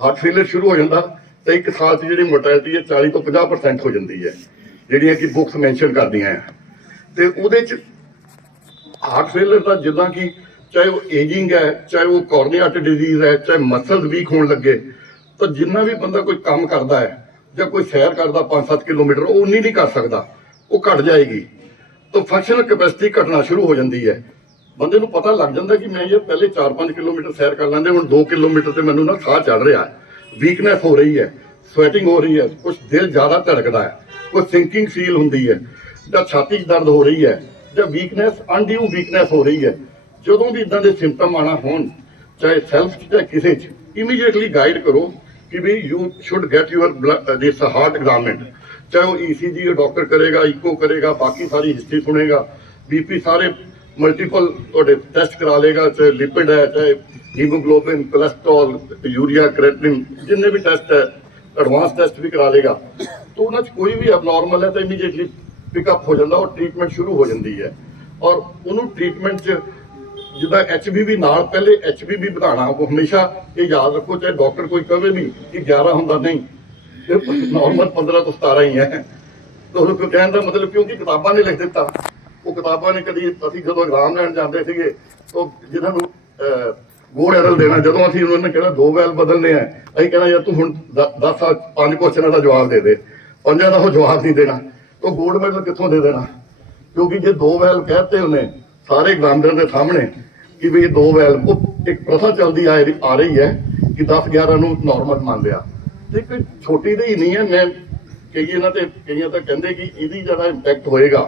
ਹਾਰਟ ਫੇਲਰ ਸ਼ੁਰੂ ਹੋ ਜਾਂਦਾ ਤਾਂ ਇੱਕ ਸਾਲ 'ਚ ਜਿਹੜੀ ਮੋਰਟੈਲਿਟੀ ਹੈ 40 ਤੋਂ 50% ਹੋ ਜਾਂਦੀ ਹੈ, ਜਿਹੜੀਆਂ ਕਿ ਬੁੱਕਸ ਮੈਂਸ਼ਨ ਕਰਦੀਆਂ ਹੈ। ਤੇ ਉਹਦੇ 'ਚ ਹਾਰਟ ਫੇਲਰ ਦਾ ਜਿੱਦਾਂ ਕਿ ਚਾਹੇ ਉਹ ਏਜਿੰਗ ਹੈ, ਚਾਹੇ ਉਹ ਕੋਰਨੀਆਟ ਡਿਜ਼ੀਜ਼ ਹੈ, ਚਾਹੇ ਮਸਲਸ ਵੀਕ ਹੋਣ ਲੱਗੇ, ਤਾਂ ਜਿੰਨਾ ਵੀ ਬੰਦਾ ਕੋਈ ਕੰਮ ਕਰਦਾ ਹੈ ਜਾਂ ਕੋਈ ਸੈਰ ਕਰਦਾ 5-7 ਕਿਲੋਮੀਟਰ, ਉਹ ਉਨੀ ਨਹੀਂ ਕਰ ਸਕਦਾ। ਉਹ ਘਟ ਜਾਏਗੀ। ਤਾਂ ਫੰਕਸ਼ਨਲ ਕੈਪੈਸਿਟੀ ਘਟਣਾ ਸ਼ੁਰੂ ਹੋ ਜਾਂਦੀ ਹੈ। ਬੰਦੇ ਨੂੰ ਪਤਾ ਲੱਗ ਜਾਂਦਾ ਕਿ ਮੈਂ ਇਹ ਪਹਿਲੇ 4-5 ਕਿਲੋਮੀਟਰ ਸੈਰ ਕਰ ਲੈਂਦੇ ਹੁਣ 2 ਕਿਲੋਮੀਟਰ ਤੇ ਮੈਨੂੰ ਨਾ ਸਾਹ ਚੜ ਰਿਹਾ ਹੈ। ਵੀਕਨੈਸ ਹੋ ਰਹੀ ਹੈ ਸਵੈਟਿੰਗ ਹੋ ਰਹੀ ਹੈ ਕੁਝ ਦਿਲ ਜ਼ਿਆਦਾ ਧੜਕਦਾ ਹੈ ਕੋਈ ਸਿੰਕਿੰਗ ਫੀਲ ਹੁੰਦੀ ਹੈ, ਜਾਂ ਛਾਤੀ 'ਚ ਦਰਦ ਹੋ ਰਹੀ ਹੈ, ਜਾਂ ਵੀਕਨੈਸ ਅਨਡਿਊ ਵੀਕਨੈਸ ਹੋ ਰਹੀ ਹੈ। ਜਦੋਂ ਵੀ ਇਦਾਂ ਦੇ ਸਿੰਪਟਮ ਆਣਾ ਹੋਣ, ਚਾਹੇ ਸੈਲਫ 'ਚ ਜਾਂ ਕਿਸੇ 'ਚ ਇਮੀਡੀਏਟਲੀ ਗਾਈਡ ਕਰੋ ਕਿ ਵੀ you should get your this heart examined ਚਾਹੇ ਉਹ ਈਸੀਜੀ ਡਾਕਟਰ ਕਰੇਗਾ ਇਕੋ ਕਰੇਗਾ, ਬਾਕੀ ਸਾਰੀ ਹਿਸਟਰੀ ਸੁਣੇਗਾ ਬੀਪੀ ਸਾਰੇ ਮਲਟੀਪਲ ਤੁਹਾਡੇ ਟੈਸਟ ਕਰਾ ਲੇਗਾ ਚਾਹੇ ਲਿਪਿਡ ਹੈ, ਚਾਹੇ ਹੀਮੋਗਲੋਬਿਨ ਕੋਲੇਸਟ੍ਰੋਲ ਯੂਰੀਆ ਕ੍ਰੈਟਿਨ ਜਿੰਨੇ ਵੀ ਟੈਸਟ ਹੈ ਐਡਵਾਂਸ ਟੈਸਟ ਵੀ ਕਰਾ ਲੇਗਾ ਤਾਂ ਉਹਨਾਂ 'ਚ ਕੋਈ ਵੀ ਅਬਨੋਰਮਲ ਹੈ ਤਾਂ ਇਮੀਡੀਏਟਲੀ ਪਿਕਅਪ ਹੋ ਜਾਂਦਾ, ਔਰ ਟ੍ਰੀਟਮੈਂਟ ਸ਼ੁਰੂ ਹੋ ਜਾਂਦੀ ਹੈ। ਔਰ ਉਹਨੂੰ ਟ੍ਰੀਟਮੈਂਟ 'ਚ ਜਿੱਦਾਂ ਐਚਬੀਵੀ ਨਾਲ ਪਹਿਲੇ ਐਚਬੀਵੀ ਵਧਾਉਣਾ, ਉਹ ਹਮੇਸ਼ਾ ਇਹ ਯਾਦ ਰੱਖੋ, ਚਾਹੇ ਡਾਕਟਰ ਕੋਈ ਕਹੇ ਨਹੀਂ ਕਿ 11 ਹੁੰਦਾ, ਨਹੀਂ ਨਾਰਮਲ 15 ਤੋਂ 17 ਹੀ ਹੈ। ਤਾਂ ਉਹ ਕਹਿਣ ਦਾ ਮਤਲਬ ਕਿਉਂਕਿ ਕਿਤਾਬਾਂ ਨੇ ਲਿਖ ਦਿੱਤਾ। ਉਹ ਕਿਤਾਬਾਂ ਨੇ ਕਦੀ ਅਸੀਂ ਜਦੋਂ ਐਗਜ਼ਾਮ ਲੈਣ ਜਾਂਦੇ ਸੀਗੇ ਉਹ ਜਿਨ੍ਹਾਂ ਨੂੰ ਗੋਲ ਐਰਲ ਦੇਣਾ, ਜਦੋਂ ਅਸੀਂ ਉਹਨਾਂ ਨੇ ਕਿਹਾ ਦੋ ਵੈਲ ਬਦਲਨੇ ਆ, ਅਸੀਂ ਕਹਿਣਾ, ਯਾਰ ਤੂੰ ਹੁਣ 10 ਸਾਲ ਪੰਜ ਕੁਐਸਚਨਾਂ ਦਾ ਜਵਾਬ ਦੇ ਦੇ। ਪੰਜਾਂ ਦਾ ਉਹ ਜਵਾਬ ਨਹੀਂ ਦੇਣਾ। ਉਹ ਗੋਲਡ ਮੈਡਲ ਕਿੱਥੋਂ ਦੇ ਦੇਣਾ? ਕਿਉਂਕਿ ਜੇ ਦੋ ਵੈਲ ਕਹਤੇ ਉਹਨੇ, ਸਾਰੇ ਐਗਜ਼ਾਮੀਨਰ ਦੇ ਸਾਹਮਣੇ, ਕਿ ਵੀ ਦੋ ਵੈਲ, ਉਹ ਇੱਕ ਪ੍ਰਥਾ ਚੱਲਦੀ ਆ ਰਹੀ- ਆ ਰਹੀ ਹੈ ਕਿ 10 11 ਨੂੰ ਨਾਰਮਲ ਮੰਨ ਲਿਆ ਤੇ ਇੱਕ ਛੋਟੀ ਜਿਹੀ ਨਹੀਂ ਹੈ, ਮੈਂ ਕਈ ਇਹਨਾਂ ਤੇ, ਕਈਆਂ ਤਾਂ ਕਹਿੰਦੇ ਕਿ ਇਹਦੀ ਜਿਹੜਾ ਇੰਪੈਕਟ ਹੋਏਗਾ,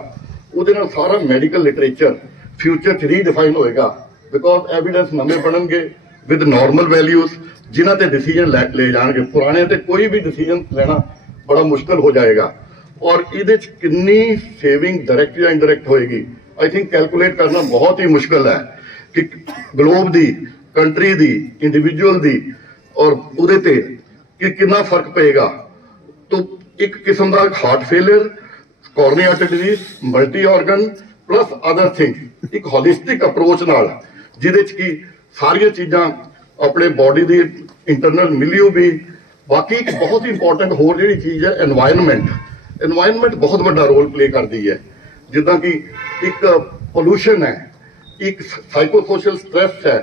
ਉਹਦੇ ਨਾਲ ਸਾਰਾ ਮੈਡੀਕਲ ਲਿਟਰੇਚਰ ਫਿਊਚਰ ਚ ਰੀਡਿਫਾਈਨ ਹੋਏਗਾ ਬਿਕੋਜ਼ ਐਵੀਡੈਂਸ ਨਵੇਂ ਬਣਨਗੇ ਵਿਦ ਨਾਰਮਲ ਵੈਲਿਊਜ਼ ਜਿਨ੍ਹਾਂ ਤੇ ਡਿਸੀਜਨ ਲੈ ਲੈ ਜਾਣਗੇ। ਪੁਰਾਣੇ ਤੇ ਕੋਈ ਵੀ ਡਿਸੀਜਨ ਲੈਣਾ ਬੜਾ ਮੁਸ਼ਕਲ ਹੋ ਜਾਏਗਾ। ਔਰ ਇਹਦੇ ਚ ਕਿੰਨੀ ਸੇਵਿੰਗ ਡਾਇਰੈਕਟ ਜਾਂ ਇਨਡਾਇਰੈਕਟ ਹੋਏਗੀ ਆਈ ਥਿੰਕ ਕੈਲਕੂਲੇਟ ਕਰਨਾ ਬਹੁਤ ਹੀ ਮੁਸ਼ਕਲ ਹੈ ਕਿ ਗਲੋਬ ਦੀ ਕੰਟਰੀ ਦੀ ਇੰਡੀਵਿਜੂਅਲ ਦੀ, ਔਰ ਉਹਦੇ ਤੇ ਕਿ ਕਿੰਨਾ ਫ਼ਰਕ ਪਏਗਾ। ਤੋਂ ਇੱਕ ਕਿਸਮ ਦਾ heart failure coronary artery disease multi organ plus other thing ਇੱਕ ਹੋਲਿਸਟਿਕ ਅਪਰੋਚ ਨਾਲ, ਜਿਹਦੇ ਚ ਕੀ ਸਾਰੀਆਂ ਚੀਜ਼ਾਂ ਆਪਣੇ ਬਾਡੀ ਦੀ ਇੰਟਰਨਲ ਮਿਲਿਓ ਵੀ, ਬਾਕੀ ਇੱਕ ਬਹੁਤ ਹੀ ਇੰਪੋਰਟੈਂਟ ਹੋਰ ਜਿਹੜੀ ਚੀਜ਼ ਹੈ এনवायरमेंट এনवायरमेंट ਬਹੁਤ ਵੱਡਾ ਰੋਲ ਪਲੇ ਕਰਦੀ ਹੈ। ਜਿੱਦਾਂ ਕਿ ਇੱਕ ਪੋਲੂਸ਼ਨ ਹੈ, ਇੱਕ ਸਾਈਕੋਸੋਸ਼ਲ ਸਟ੍ਰੈਸ ਹੈ,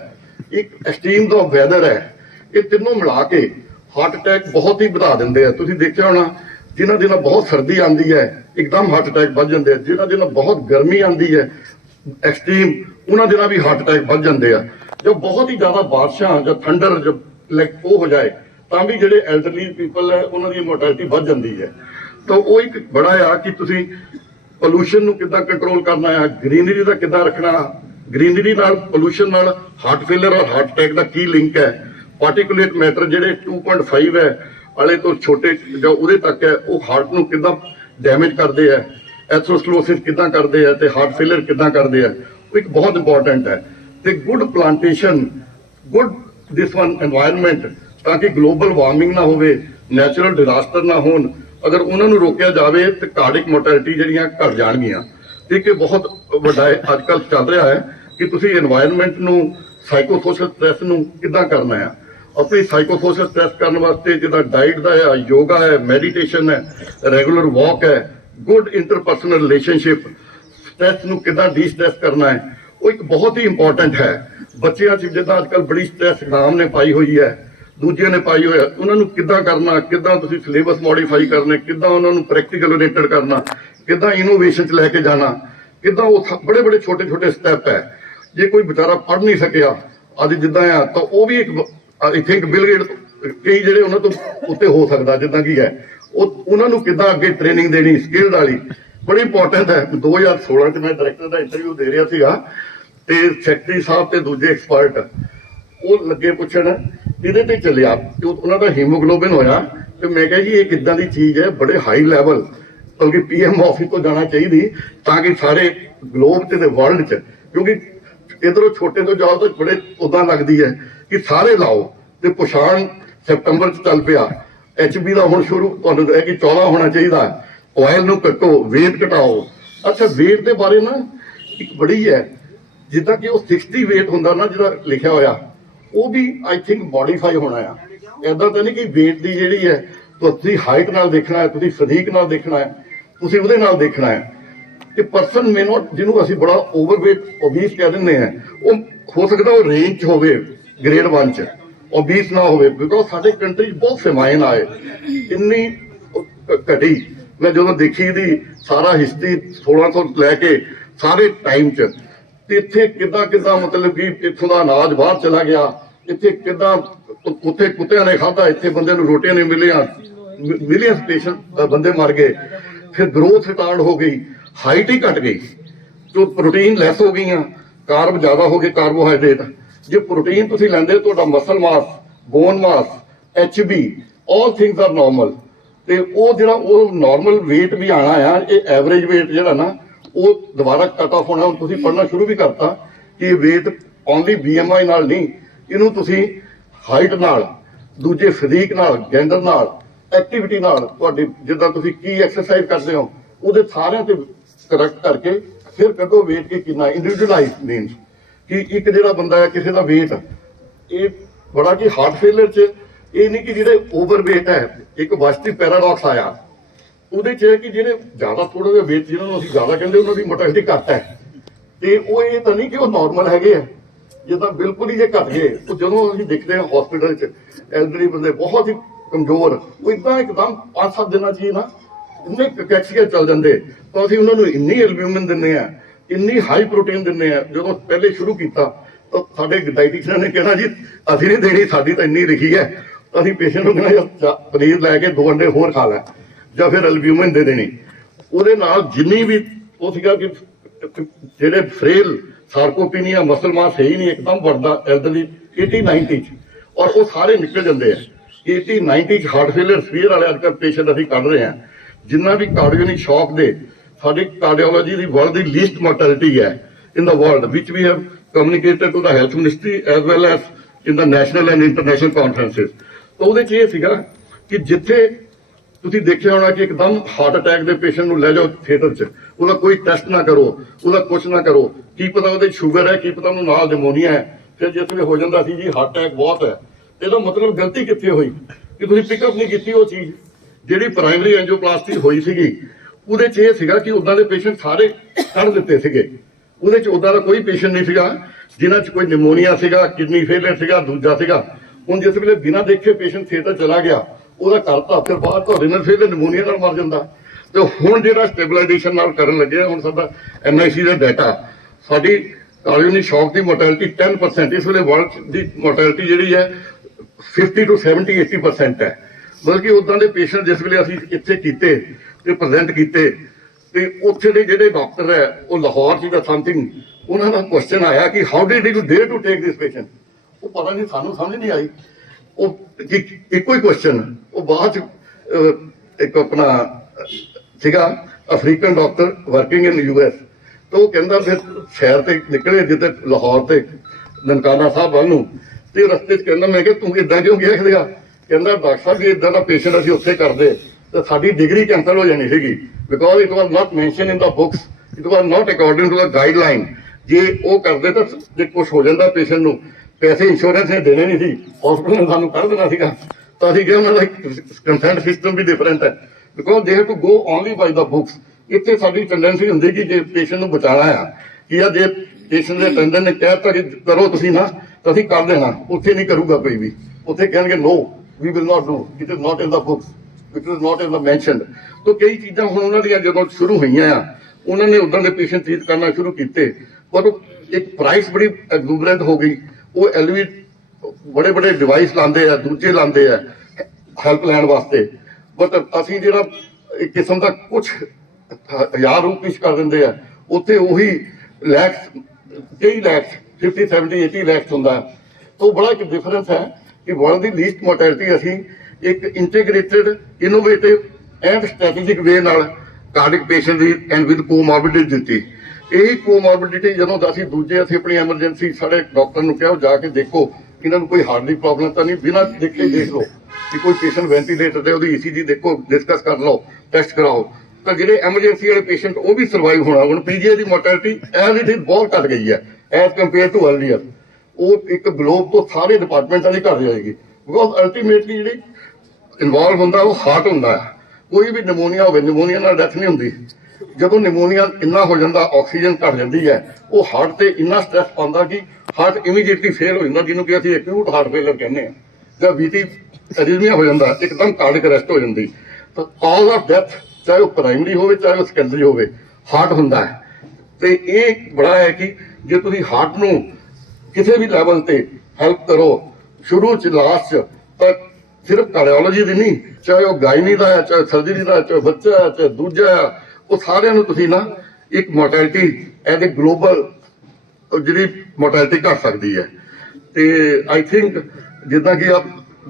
ਇੱਕ ਐਕਸਟ੍ਰੀਮ ਦਾ ਵੈਦਰ ਹੈ, ਇਹ ਤਿੰਨੋਂ ਮਿਲਾ ਕੇ ਹਾਰਟ ਅਟੈਕ ਬਹੁਤ ਹੀ ਵਧਾ ਦਿੰਦੇ ਆ। ਤੁਸੀਂ ਦੇਖਿਆ ਹੋਣਾ ਜਿਨ੍ਹਾਂ ਦਿਨਾਂ ਬਹੁਤ ਸਰਦੀ ਆਂਦੀ ਹੈ, ਇੱਕਦਮ ਹਾਰਟ ਅਟੈਕ ਵੱਧ ਜਾਂਦੇ ਆ। ਜਿਨ੍ਹਾਂ ਦਿਨਾਂ ਬਹੁਤ ਗਰਮੀ ਆਂਦੀ ਹੈ ਐਕਸਟ੍ਰੀਮ ਉਹਨਾਂ ਦਿਨਾਂ ਵੀ ਹਾਰਟ ਅਟੈਕ ਵੱਧ ਜਾਂਦੇ ਆ। ਜੋ ਬਹੁਤ ਹੀ ਜ਼ਿਆਦਾ ਬਾਰਿਸ਼ਾਂ ਜਾਂ ਥੰਡਰ ਜਬ ਉਹ ਹੋ ਜਾਏ, ਤਾਂ ਵੀ ਜਿਹੜੇ ਐਲਡਰਲੀ ਪੀਪਲ ਹੈ, ਉਹਨਾਂ ਦੀ ਮੋਰਟੈਲਿਟੀ ਵੱਧ ਜਾਂਦੀ ਹੈ। ਤਾਂ ਉਹ ਇੱਕ ਬੜਾ ਆ ਕਿ ਤੁਸੀਂ ਪੋਲੂਸ਼ਨ ਨੂੰ ਕਿੱਦਾਂ ਕੰਟਰੋਲ ਕਰਨਾ ਆ ਗ੍ਰੀਨਰੀ ਦਾ ਕਿੱਦਾਂ ਰੱਖਣਾ ਗ੍ਰੀਨਰੀ ਨਾਲ ਪੋਲੂਸ਼ਨ ਨਾਲ ਹਾਰਟ ਫੇਲਰ ਔਰ ਹਾਰਟ ਅਟੈਕ ਦਾ ਕੀ ਲਿੰਕ ਹੈ? ਪਾਰਟਿਕੂਲੇਟ ਮੈਟਰ ਜਿਹੜੇ 2.5 ਹੈ, ਵਾਲੇ ਤੋਂ ਛੋਟੇ ਜਾਂ ਉਹਦੇ ਤੱਕ ਹੈ, ਉਹ ਹਾਰਟ ਨੂੰ ਕਿਦਾਂ ਡੈਮੇਜ ਕਰਦੇ ਆ ਐਥਰੋਸਕਲੋਸਿਸ ਕਿਦਾਂ ਕਰਦੇ ਆ ਤੇ ਹਾਰਟ ਫੇਲਰ ਕਿਦਾਂ ਕਰਦੇ ਆ ਉਹ ਇੱਕ ਬਹੁਤ ਇੰਪੋਰਟੈਂਟ ਹੈ। ਤੇ good plantation good this one environment ਤਾਂ ਕਿ ਗਲੋਬਲ ਵਾਰਮਿੰਗ ਨਾ ਹੋਵੇ ਨੈਚੁਰਲ ਡਿਜ਼ਾਸਟਰ ਨਾ ਹੋਣ, ਅਗਰ ਉਹਨਾਂ ਨੂੰ ਰੋਕਿਆ ਜਾਵੇ ਤੇ ਕਾਰਡਿਕ ਮੋਰਟੈਲਿਟੀ ਜਿਹੜੀਆਂ ਘਟ ਜਾਣਗੀਆਂ। ਤੇ ਕਿ ਬਹੁਤ ਵੱਡਾ ਅੱਜ ਕੱਲ ਚੱਲ ਰਿਹਾ ਹੈ ਕਿ ਤੁਸੀਂ এনवायरमेंट ਨੂੰ ਸਾਈਕੋਸੋਸ਼ਲ ਸਟ੍ਰੈਸ ਨੂੰ ਕਿੱਦਾਂ ਕਰਨਾ ਹੈ। ਆਪਣੀ ਸਾਈਕੋਸੋਸ਼ਲ ਸਟ੍ਰੈਸ ਕਰਨ ਵਾਸਤੇ ਜਿਹਦਾ ਡਾਈਟ ਦਾ ਹੈ ਯੋਗਾ ਹੈ ਮੈਡੀਟੇਸ਼ਨ ਹੈ ਰੈਗੂਲਰ ਵਾਕ ਹੈ ਗੁੱਡ ਇੰਟਰਪਰਸਨਲ ਰਿਲੇਸ਼ਨਸ਼ਿਪ ਸਟ੍ਰੈਸ ਨੂੰ ਕਿੱਦਾਂ ਡੀਸਟ੍ਰੈਸ ਕਰਨਾ ਹੈ, ਉਹ ਇੱਕ ਬਹੁਤ ਹੀ ਇੰਪੋਰਟੈਂਟ ਹੈ। ਬੱਚਿਆਂ 'ਚ ਜਿੱਦਾਂ ਅੱਜਕੱਲ ਬੜੀ ਸਟ੍ਰੈਸ ਐਗਜ਼ਾਮ ਨੇ ਪਾਈ ਹੋਈ ਹੈ, ਦੂਜਿਆਂ ਨੇ ਪਾਈ ਹੋਇਆ, ਉਹਨਾਂ ਨੂੰ ਕਿੱਦਾਂ ਕਰਨਾ, ਕਿੱਦਾਂ ਤੁਸੀਂ ਸਿਲੇਬਸ ਮੋਡੀਫਾਈ ਕਰਨੇ, ਕਿੱਦਾਂ ਉਹਨਾਂ ਨੂੰ ਪ੍ਰੈਕਟੀਕਲ ਓਰੀਐਂਟਡ ਕਰਨਾ, ਕਿੱਦਾਂ ਇਨੋਵੇਸ਼ਨ 'ਚ ਲੈ ਕੇ ਜਾਣਾ, ਕਿੱਦਾਂ ਉਹ ਬੜੇ ਬੜੇ ਛੋਟੇ ਛੋਟੇ ਸਟੈਪ ਹੈ। ਜੇ ਕੋਈ ਵਿਚਾਰਾ ਪੜ੍ਹ ਨਹੀਂ ਸਕਿਆ, ਅੱਜ ਜਿੱਦਾਂ ਆ, ਤਾਂ ਉਹ ਵੀ ਇੱਕ ਆਈ ਥਿੰਕ ਬਿਲ ਗੇਟ, ਕਈ ਜਿਹੜੇ ਉਹਨਾਂ ਤੋਂ ਉੱਤੇ ਹੋ ਸਕਦਾ, ਜਿੱਦਾਂ ਕੀ ਹੈ। ਉਹ, ਉਹਨਾਂ ਨੂੰ ਕਿੱਦਾਂ ਅੱਗੇ ਟ੍ਰੇਨਿੰਗ ਦੇਣੀ ਸਕਿੱਲ ਵਾਲੀ? ਬੜੀ ਇੰਪੋਰਟੈਂਟ ਹੈ। 2016 ਚ ਮੈਂ ਡਾਇਰੈਕਟਰ ਦਾ ਇੰਟਰਵਿਊ ਦੇ ਰਿਹਾ ਸੀਗਾ, ਤੇ ਸੈਕਟਰੀ ਸਾਹਿਬ ਤੇ ਦੂਜੇ ਐਕਸਪਰਟ ਉਹ ਲੱਗੇ ਪੁੱਛਣ, ਇਹਦੇ ਤੇ ਚੱਲਿਆ? ਉਹਨਾਂ ਦਾ ਹੀਮੋਗਲੋਬਿਨ ਹੋਇਆ, ਤੇ ਮੈਂ ਕਿਹਾ ਜੀ, ਇਹ ਕਿੱਦਾਂ ਦੀ ਚੀਜ਼ ਹੈ? ਬੜੇ ਹਾਈ ਲੈਵਲ ਬਲਕਿ ਪੀਐਮ ਆਫਿਸ ਤੋਂ ਜਾਣਾ ਚਾਹੀਦੀ, ਤਾਂ ਕਿ ਸਾਰੇ ਗਲੋਬ ਤੇ ਵਰਲਡ ਚ, ਕਿਉਂਕਿ ਇਧਰੋਂ ਛੋਟੇ ਤੋਂ ਜਾਓ ਤਾਂ ਬੜੇ ਉਦਾਂ ਲੱਗਦੀ ਹੈ। ਕਿ ਸਾਰੇ ਲਾਓ ਤੇ ਪੁਸ਼ਾਣ ਸਤੰਬਰ ਚ ਚੱਲ ਪਿਆ। ਐਚਬੀ ਦਾ ਹੁਣ ਸ਼ੁਰੂ, ਤੁਹਾਨੂੰ ਹੈ ਕਿ 14 ਹੋਣਾ ਚਾਹੀਦਾ। ਆਇਲ ਨੂੰ ਕੱਟੋ, weight ਘਟਾਓ। ਅੱਛਾ, weight ਦੇ ਬਾਰੇ ਨਾ ਇੱਕ ਬੜੀ ਹੈ, ਜਿੱਦਾਂ ਕਿ ਉਹ 60 weight ਹੁੰਦਾ ਨਾ, ਜਿਹੜਾ ਲਿਖਿਆ ਹੋਇਆ, ਉਹ ਵੀ ਆਈ ਥਿੰਕ ਮੋਡੀਫਾਈ ਹੋਣਾ ਆ। ਐਦਾਂ ਤਾਂ ਨਹੀਂ ਕਿ weight ਦੀ ਜਿਹੜੀ ਹੈ, ਤੁਸੀਂ ਹਾਈਟ ਨਾਲ ਦੇਖਣਾ ਹੈ, ਤੁਸੀਂ ਸਦੀਕ ਨਾਲ ਦੇਖਣਾ ਹੈ, ਤੁਸੀਂ ਉਹਦੇ ਨਾਲ ਦੇਖਣਾ ਹੈ। ਕਿ ਪਰਸਨ ਮੇ ਨਾਟ ਜਿਹਨੂੰ ਅਸੀਂ ਬੜਾ ਓਵਰਵੇਟ ਓਬੀਸ ਕਹਿ ਦਿੰਦੇ ਆ ਉਹ ਹੋ ਸਕਦਾ ਉਹ ਰੇਂਜ ਹੋਵੇ। ਗ੍ਰੇਡ 1 ਚ। ਓਬੀਸ ਨਾ ਹੋਵੇ ਬਿਕੋਜ਼ ਸਾਡੇ ਕੰਟਰੀ ਬਹੁਤ ਫੇਮਾਈਨ ਆਏ। ਇੰਨੀ ਘਟੀ। ਮੈਂ ਜਦੋਂ ਦੇਖੀ ਦੀ ਸਾਰਾ ਹਿਸਟਰੀ 1600 ਤੋਂ ਲੈ ਕੇ ਸਾਰੇ ਟਾਈਮ 'ਚ, ਤੇ ਇੱਥੇ ਕਿੱਦਾਂ ਕਿੱਦਾਂ ਮਤਲਬ ਕਿ ਇੱਥੋਂ ਦਾ ਅਨਾਜ ਬਾਹਰ ਚਲਾ ਗਿਆ, ਇੱਥੇ ਕਿੱਦਾਂ ਉ- ਉੱਥੇ ਕੁੱਤਿਆਂ ਨੇ ਖਾਧਾ, ਇੱਥੇ ਬੰਦੇ ਨੂੰ ਰੋਟੀਆਂ ਨਹੀਂ ਮਿਲੀਆਂ ਮਿਲੀਅਨਸ ਪੇਸ਼ੈਂਟ ਬੰਦੇ ਮਰ ਗਏ। ਫਿਰ ਗਰੋਥ ਰਿਟਾਰਡ ਹੋ ਗਈ ਹਾਈਟ ਹੀ ਘਟ ਗਈ। ਜੋ ਪ੍ਰੋਟੀਨ ਲੈਸ ਹੋ ਗਈਆਂ ਕਾਰਬ ਜ਼ਿਆਦਾ ਹੋ ਗਏ ਕਾਰਬੋਹਾਈਡਰੇਟ ਜੇ ਪ੍ਰੋਟੀਨ ਤੁਸੀਂ ਲੈਂਦੇ ਤੁਹਾਡਾ muscle mass bone mass HB all things are normal ਤੇ ਉਹ ਜਿਹੜਾ ਉਹ ਨਾਰਮਲ weight ਵੀ ਆਣਾ ਆ, ਇਹ ਐਵਰੇਜ weight ਜਿਹੜਾ ਨਾ, ਉਹ ਦੁਬਾਰਾ ਕਟ ਆਫ ਹੋਣਾ, ਹੁਣ ਤੁਸੀਂ ਪੜਨਾ ਸ਼ੁਰੂ ਵੀ ਕਰਤਾ ਕਿ ਇਹ weight ਓਨਲੀ BMI ਨਾਲ ਨਹੀਂ, ਇਹਨੂੰ ਤੁਸੀਂ ਹਾਈਟ ਨਾਲ, ਦੂਜੇ ਫਿਜ਼ੀਕ ਨਾਲ ਜੈਂਡਰ ਨਾਲ ਐਕਟੀਵਿਟੀ ਨਾਲ ਤੁਹਾਡੀ ਜਿੱਦਾਂ ਤੁਸੀਂ ਕੀ ਐਕਸਰਸਾਈਜ਼ ਕਰਦੇ ਹੋ, ਉਹਦੇ ਸਾਰਿਆਂ ਤੇ ਕਰੈਕਟ ਕਰਕੇ ਫਿਰ ਕੱਢੋ weight ਕਿ ਕਿੰਨਾ ਇੰਡੀਵਿਜੂਅਲਾਈਜ਼ ਮੀਨਸ ਕਿ ਇੱਕ ਜਿਹੜਾ ਬੰਦਾ ਹੈ, ਕਿਸੇ ਦਾ weight, ਇਹ ਬੜਾ ਕਿ ਹਾਰਟ ਫੇਲਰ ਚ, ਇਹ ਨਹੀਂ ਕਿ ਜਿਹੜੇ ਓਵਰਵੇਟ ਹੈ, ਇੱਕ ਵਾਸਤੀ ਪੈਰਾਡਾਕਸ ਆਇਆ। ਉਹਦੇ ਚ ਇਹ ਕਿ ਜਿਹੜੇ ਜ਼ਿਆਦਾ ਥੋੜੇ ਜਿਹੇ weight ਜਿਹਨਾਂ ਨੂੰ ਅਸੀਂ ਜ਼ਿਆਦਾ ਕਹਿੰਦੇ, ਉਹਨਾਂ ਦੀ ਮੋਟਾਲਿਟੀ ਘੱਟ ਹੈ। ਤੇ ਉਹ ਇਹ ਤਾਂ ਨਹੀਂ ਕਿ ਉਹ ਨਾਰਮਲ ਹੈਗੇ ਆ। ਤਾਂ ਬਿਲਕੁਲ ਹੀ ਜੇ ਘਟ ਗਏ ਉਹ ਜਦੋਂ ਅਸੀਂ ਦੇਖਦੇ ਹਾਂ ਹਸਪੀਟਲ 'ਚ ਐਲਡਰੀ ਬੰਦੇ ਬਹੁਤ ਹੀ ਕਮਜ਼ੋਰ, ਉਹ ਇਦਾਂ ਇੱਕਦਮ 5-7 ਦਿਨਾਂ 'ਚ ਹੀ ਨਾ, ਇੰਨੇ ਕੈਕਸੀਆ ਚੱਲ ਜਾਂਦੇ। ਤਾਂ ਅਸੀਂ ਉਹਨਾਂ ਨੂੰ ਇੰਨੀ ਐਲਬਿਊਮਿਨ ਦਿੰਦੇ ਆ ਇੰਨੀ ਹਾਈ ਪ੍ਰੋਟੀਨ ਦਿੰਦੇ ਆ। ਜਦੋਂ ਪਹਿਲੇ ਸ਼ੁਰੂ ਕੀਤਾ, ਤਾਂ ਸਾਡੇ ਡਾਈਟੀਸ਼ੀਅਨ ਨੇ ਕਿਹਾ ਜੀ, ਅਸੀਂ ਨਹੀਂ ਦੇਣੀ, ਸਾਡੀ ਤਾਂ ਇੰਨੀ ਲਿਖੀ ਹੈ। ਅਸੀਂ ਪੇਸ਼ੈਂਟ ਨੂੰ ਕਹਿਣਾ ਪਨੀਰ ਲੈ ਕੇ ਦੋ ਅੰਡੇ ਹੋਰ ਖਾ ਲੈ, ਜਾਂ ਫਿਰ ਐਲਬਿਊਮਿਨ ਦੇ ਦੇਣੀ। ਉਹਦੇ ਨਾਲ ਜਿੰਨੀ ਵੀ ਉਹ ਸੀਗਾ ਕਿ ਜਿਹੜੇ ਫਰੇਲ ਸਾਰਕੋਪੀਨੀਆ ਮਸਲ ਮਾਸ ਹੈ ਹੀ ਨਹੀਂ, ਇੱਕਦਮ ਵੱਧਦਾ ਐਲਡਰਲੀ 80 90 ਚ। ਔਰ ਉਹ ਸਾਰੇ ਨਿਕਲ ਜਾਂਦੇ ਆ। 80 90 ਚ ਹਾਰਟ ਫੇਲਿਅਰ ਸਵੀਅਰ ਵਾਲੇ ਅੱਜ ਕੱਲ੍ਹ ਪੇਸ਼ੈਂਟ ਅਸੀਂ ਕੱਢ ਰਹੇ ਹਾਂ ਜਿੰਨਾ ਵੀ ਕਾਰਡੀਓਨਿਕ ਸ਼ੌਕ ਦੇ ਸਾਡੀ ਕਾਰਡੀਓਲੋਜੀ ਦੀ ਵਰਲਡ ਦੀ ਲੀਸਟ ਮੋਰਟੈਲਿਟੀ ਹੈ। In the world which we have communicated to the health ministry as well as in the national and international conferences ਤਾਂ ਉਹਦੇ ਚ ਇਹ ਸੀਗਾ ਕਿ ਜਿੱਥੇ ਤੁਸੀਂ ਦੇਖਿਆ ਹੋਣਾ ਕਿ ਇੱਕਦਮ ਹਾਰਟ ਅਟੈਕ ਦੇ ਪੇਸ਼ੈਂਟ ਨੂੰ ਲੈ ਜਾਓ ਥੀਏਟਰ 'ਚ, ਉਹਦਾ ਕੋਈ ਟੈਸਟ ਨਾ ਕਰੋ, ਉਹਦਾ ਕੁਝ ਨਾ ਕਰੋ। ਕੀ ਪਤਾ ਉਹਦੇ ਸ਼ੂਗਰ ਹੈ, ਕੀ ਪਤਾ ਉਹਨੂੰ ਨਾਲ ਨਿਮੋਨੀਆ ਹੈ, ਫਿਰ ਜਿਸ ਵੇਲੇ ਹੋ ਜਾਂਦਾ ਸੀ ਜੀ ਹਾਰਟ ਅਟੈਕ ਬਹੁਤ ਹੈ। ਇਹਦਾ ਮਤਲਬ ਗਲਤੀ ਕਿੱਥੇ ਹੋਈ? ਕਿ ਤੁਸੀਂ ਪਿਕਅਪ ਨਹੀਂ ਕੀਤੀ ਉਹ ਚੀਜ਼, ਜਿਹੜੀ ਪ੍ਰਾਇਮਰੀ ਐਂਜੀਓਪਲਾਸਟੀ ਹੋਈ ਸੀਗੀ। ਉਹਦੇ 'ਚ ਇਹ ਸੀਗਾ ਕਿ ਉਦਾਂ ਦੇ ਪੇਸ਼ੈਂਟ ਸਾਰੇ ਕੱਢ ਦਿੱਤੇ ਸੀਗੇ। ਉਹਦੇ 'ਚ ਉਦਾਂ ਦਾ ਕੋਈ ਪੇਸ਼ੈਂਟ ਨਹੀਂ ਸੀਗਾ, ਜਿਨ੍ਹਾਂ 'ਚ ਕੋਈ ਨਿਮੋਨੀਆ ਸੀਗਾ ਕਿਡਨੀ ਫੇਲਿਅਰ ਸੀਗਾ, ਦੂਜਾ ਸੀਗਾ। ਹੁਣ ਜਿਸ ਵੇਲੇ ਬਿਨਾਂ ਦੇਖੇ ਪੇਸ਼ੈਂਟ ਥੀਏਟਰ ਚਲਾ ਗਿਆ, ਉਹਦਾ ਕਰਤਾ ਫਿਰ ਬਾਅਦ ਤੋਂ ਰਿਨਲ ਫੇਲਿਅਰ ਨਿਮੋਨੀਆ ਨਾਲ ਮਰ ਜਾਂਦਾ। ਤੇ ਹੁਣ ਜਿਹੜਾ ਸਟੇਬਲਾਈਜੇਸ਼ਨ ਨਾਲ ਕਰਨ ਲੱਗੇ ਹੁਣ ਸਾਡਾ ਐਨਆਈਸੀ ਦਾ ਡਾਟਾ ਸਾਡੀ ਕਾਰਡੀਓਨੀ ਸ਼ੌਕ ਦੀ ਮੋਰਟੈਲਿਟੀ 10% ਇਸ ਵੇਲੇ ਵਰਲਡ ਦੀ ਮੋਰਟੈਲਿਟੀ ਜਿਹੜੀ ਹੈ 50 ਤੋਂ 70 80% ਹੈ। ਬਲਕਿ ਉਦਾਂ ਦੇ ਪੇਸ਼ੈਂਟ ਜਿਸ ਵੇਲੇ ਅਸੀਂ ਇੱਥੇ ਕੀਤੇ ਤੇ ਕੀਤੇ, ਤੇ ਉੱਥੇ ਦੇ ਜਿਹੜੇ ਡਾਕਟਰ ਹੈ, ਉਹ ਲਾਹੌਰ ਸੀ ਦਾ ਸਮਥਿੰਗ ਉਹਨਾਂ ਦਾ ਕੁਐਸਚਨ ਆਇਆ ਕਿ how did you dare to take this patient ਉਹ ਪਤਾ ਨਹੀਂ, ਸਾਨੂੰ ਸਮਝ ਨਹੀਂ ਆਈ। ਉਹ ਇੱਕੋ ਹੀ ਕੁਐਸਚਨ ਉਹ ਬਾਅਦ ਇੱਕ ਆਪਣਾ ਸੀਗਾ African doctor working in U S ਤਾਂ ਉਹ ਕਹਿੰਦਾ ਫਿਰ ਸ਼ਹਿਰ ਤੇ ਨਿਕਲੇ, ਜਿੱਥੇ ਲਾਹੌਰ ਤੇ ਨਨਕਾਣਾ ਸਾਹਿਬ ਵੱਲ ਨੂੰ, ਤੇ ਰਸਤੇ 'ਚ ਕਹਿੰਦਾ, ਮੈਂ ਕਿਹਾ ਤੂੰ ਇਦਾਂ ਕਿਉਂ ਗਿਆ ਸੀਗਾ ਕਹਿੰਦਾ, ਡਾਕਟਰ ਸਾਹਿਬ ਜੀ, ਇਦਾਂ ਦਾ ਪੇਸ਼ੈਂਟ ਅਸੀਂ ਉੱਥੇ ਕਰਦੇ। ਤਾਂ ਸਾਡੀ ਡਿਗਰੀ ਕੈਨਸਲ ਹੋ ਜਾਣੀ ਸੀਗੀ। Because it was not mention in the books it was not according to the guideline ਜੇ ਉਹ ਕਰਦੇ ਤਾਂ ਜੇ ਕੁਝ ਹੋ ਜਾਂਦਾ ਪੇਸ਼ੈਂਟ ਨੂੰ, ਪੈਸੇ ਇੰਸ਼ੋਰੈਂਸ ਨੇ ਦੇਣੇ ਨਹੀਂ ਸੀ ਹਸਪੀਟਲ ਨੇ ਸਾਨੂੰ ਕਰ ਦੇਣਾ ਸੀਗਾ। ਤਾਂ ਅਸੀਂ ਕਿਹਾ ਉਹਨਾਂ ਦਾ ਕੰਸੈਂਟ ਸਿਸਟਮ ਵੀ ਡਿਫਰੈਂਟ ਹੈ। Because they have to go only by the books ਇੱਥੇ ਸਾਡੀ ਟੈਂਡੈਂਸੀ ਹੁੰਦੀ ਕਿ ਜੇ ਪੇਸ਼ੈਂਟ ਨੂੰ ਬਚਾਣਾ ਆ, ਕਿ ਆ ਜੇ ਪੇਸ਼ੈਂਟ ਦੇ ਅਟੈਂਡੈਂਟ ਨੇ ਕਹਿਤਾ ਕਿ ਕਰੋ ਤੁਸੀਂ ਨਾ, ਤਾਂ ਅਸੀਂ ਕਰ ਦੇਣਾ। ਉੱਥੇ ਨਹੀਂ ਕਰੂਗਾ ਕੋਈ ਵੀ। ਉੱਥੇ ਕਹਿਣਗੇ no we will not do it is not in the books it is not in mentioned ਤਾਂ ਕਈ ਚੀਜ਼ਾਂ ਹੁਣ ਉਹਨਾਂ ਦੀਆਂ ਜਦੋਂ ਸ਼ੁਰੂ ਹੋਈਆਂ ਆ, ਉਹਨਾਂ ਨੇ ਉਦਾਂ ਦੇ ਪੇਸ਼ੈਂਟ ਟ੍ਰੀਟ ਕਰਨਾ ਸ਼ੁਰੂ ਕੀਤੇ। ਪਰ ਇੱਕ ਪ੍ਰਾਈਸ ਬੜੀ ਐਗਜ਼ੂਬਰੈਂਟ ਹੋ ਗਈ। ਉਹ ਐਲਵੀ ਬੜੇ ਬੜੇ ਡਿਵਾਈਸ ਲਾਉਂਦੇ ਆ, ਦੂਜੇ ਲਾਉਂਦੇ ਆ ਹੈਲਪ ਲੈਣ ਵਾਸਤੇ। ਬਟ ਅਸੀਂ ਜਿਹੜਾ ਇੱਕ ਕਿਸਮ ਦਾ ਕੁਝ ਹਜ਼ਾਰ ਰੁਪਏ ਕਰ ਦਿੰਦੇ ਆ, ਉੱਥੇ ਉਹੀ ਲੈਕਸ ਕਈ ਲੈਕਸ 50 70 80 ਲੈਕਸ ਹੁੰਦਾ। ਹੈ। ਬੜਾ ਇੱਕ ਡਿਫਰੈਂਸ ਹੈ ਕਿ ਵਰਲਡ ਦੀ ਲੀਸਟ ਮੋਰਟੈਲਿਟੀ ਅਸੀਂ ਇੱਕ integrated innovative and strategic way ਨਾਲ ਕਾਰਡਿਕ ਪੇਸ਼ੈਂਟ ਦੀ ਐਂਡ ਵਿਦ ਕੋਮੋਰਬਿਡਿਟੀ ਦਿੱਤੀ। ਇਹੀ ਕੋਮੋਰਬਿਡਿਟੀ ਜਦੋਂ ਦਾ ਅਸੀਂ ਦੂਜੇ ਅਸੀਂ ਆਪਣੀ ਐਮਰਜੈਂਸੀ ਸਾਡੇ ਡਾਕਟਰ ਨੂੰ ਕਿਹਾ ਜਾ ਕੇ ਦੇਖੋ, ਇਹਨਾਂ ਨੂੰ ਕੋਈ ਹਾਰਟ ਦੀ ਪ੍ਰੋਬਲਮ ਤਾਂ ਨਹੀਂ, ਬਿਨਾਂ ਦੇਖੇ ਦੇਖ ਲਓ ਕਿ ਕੋਈ ਪੇਸ਼ੈਂਟ ਵੈਂਟੀਲੇਟਰ ਤੇ ਉਹਦੀ ਈਸੀਜੀ ਦੇਖੋ ਡਿਸਕਸ ਕਰ ਲਓ ਟੈਸਟ ਕਰਾਓ। ਤਾਂ ਜਿਹੜੇ ਐਮਰਜੈਂਸੀ ਵਾਲੇ ਪੇਸ਼ੈਂਟ ਉਹ ਵੀ ਸਰਵਾਈਵ ਹੋਣਾ। ਹੁਣ ਪੀਜੀਆਈ ਦੀ ਮੋਰਟੈਲਿਟੀ ਐਜ਼ ਇਟ ਇਜ਼ ਬਹੁਤ ਘਟ ਗਈ ਹੈ ਐਜ਼ ਕੰਪੇਅਰ ਟੂ ਅਰਲੀਅਰ ਉਹ ਇੱਕ ਗਲੋਬ ਤੋਂ ਸਾਰੇ ਡਿਪਾਰਟਮੈਂਟਾਂ ਦੀ ਘਟ ਜਾਏਗੀ। ਬਿਕੋਜ਼ ਅਲਟੀਮੇਟਲੀ ਜਿਹੜੀ ਇਨਵੋਲਵ ਹੁੰਦਾ, ਉਹ ਹਾਰਟ ਹੁੰਦਾ ਹੈ। ਕੋਈ ਵੀ ਨਿਮੋਨੀਆ ਹੋਵੇ ਨਿਮੋਨੀਆ ਨਾਲ ਡੈਥ ਨਹੀਂ ਹੁੰਦੀ। ਜਦੋਂ ਨਿਮੋਨੀਆ ਇੰਨਾ ਹੋ ਜਾਂਦਾ ਆਕਸੀਜਨ ਘਟ ਜਾਂਦੀ ਹੈ, ਉਹ ਹਾਰਟ ਤੇ ਇੰਨਾ ਸਟ੍ਰੈਸ ਪਾਉਂਦਾ ਕਿ ਹਾਰਟ ਇਮੀਡੀਏਟਲੀ ਫੇਲ ਹੋ ਜਾਂਦਾ, ਜਿਹਨੂੰ ਕਿ ਅਸੀਂ ਐਕਿਊਟ ਹਾਰਟ ਫੇਲਰ ਕਹਿੰਦੇ ਆ ਜਾਂ ਬੀਟੀ ਅਰੀਜ਼ਮੀਆ ਹੋ ਜਾਂਦਾ, ਇੱਕਦਮ ਕਾਰਡਿਕ ਅਰੈਸਟ ਹੋ ਜਾਂਦੀ। ਤਾਂ ਕਾਜ਼ ਆਫ ਡੈਥ ਚਾਹੇ ਉਹ ਪ੍ਰਾਇਮਰੀ ਹੋਵੇ, ਚਾਹੇ ਉਹ ਸੈਕੰਡਰੀ ਹੋਵੇ ਹਾਰਟ ਹੁੰਦਾ ਹੈ। ਤੇ ਇਹ ਬੜਾ ਹੈ ਕਿ ਜੇ ਤੁਸੀਂ ਹਾਰਟ ਨੂੰ ਕਿਸੇ ਵੀ ਲੈਵਲ ਤੇ ਹੈਲਪ ਕਰੋ, ਸ਼ੁਰੂ ਚ ਲਾਸਟ ਚ, ਤਾਂ ਸਿਰਫ ਕਾਰਡੀਓਲੋਜੀ ਦੀ ਨਹੀਂ, ਚਾਹੇ ਉਹ ਗਾਇਨੀ ਦਾ ਹੈ, ਚਾਹੇ ਸਰਜਰੀ ਦਾ ਚਾਹੇ ਬੱਚਾ ਹੈ, ਚਾਹੇ ਦੂਜਾ ਹੈ, ਉਹ ਸਾਰਿਆਂ ਨੂੰ ਤੁਸੀਂ ਨਾ ਇੱਕ ਮੋਰਟੈਲਿਟੀ ਐਜ਼ ਅ ਗਲੋਬਲ ਜਿਹੜੀ ਮੋਰਟੈਲਿਟੀ ਘਟ ਸਕਦੀ ਹੈ। ਤੇ ਆਈ ਥਿੰਕ ਜਿੱਦਾਂ ਕਿ ਆਪ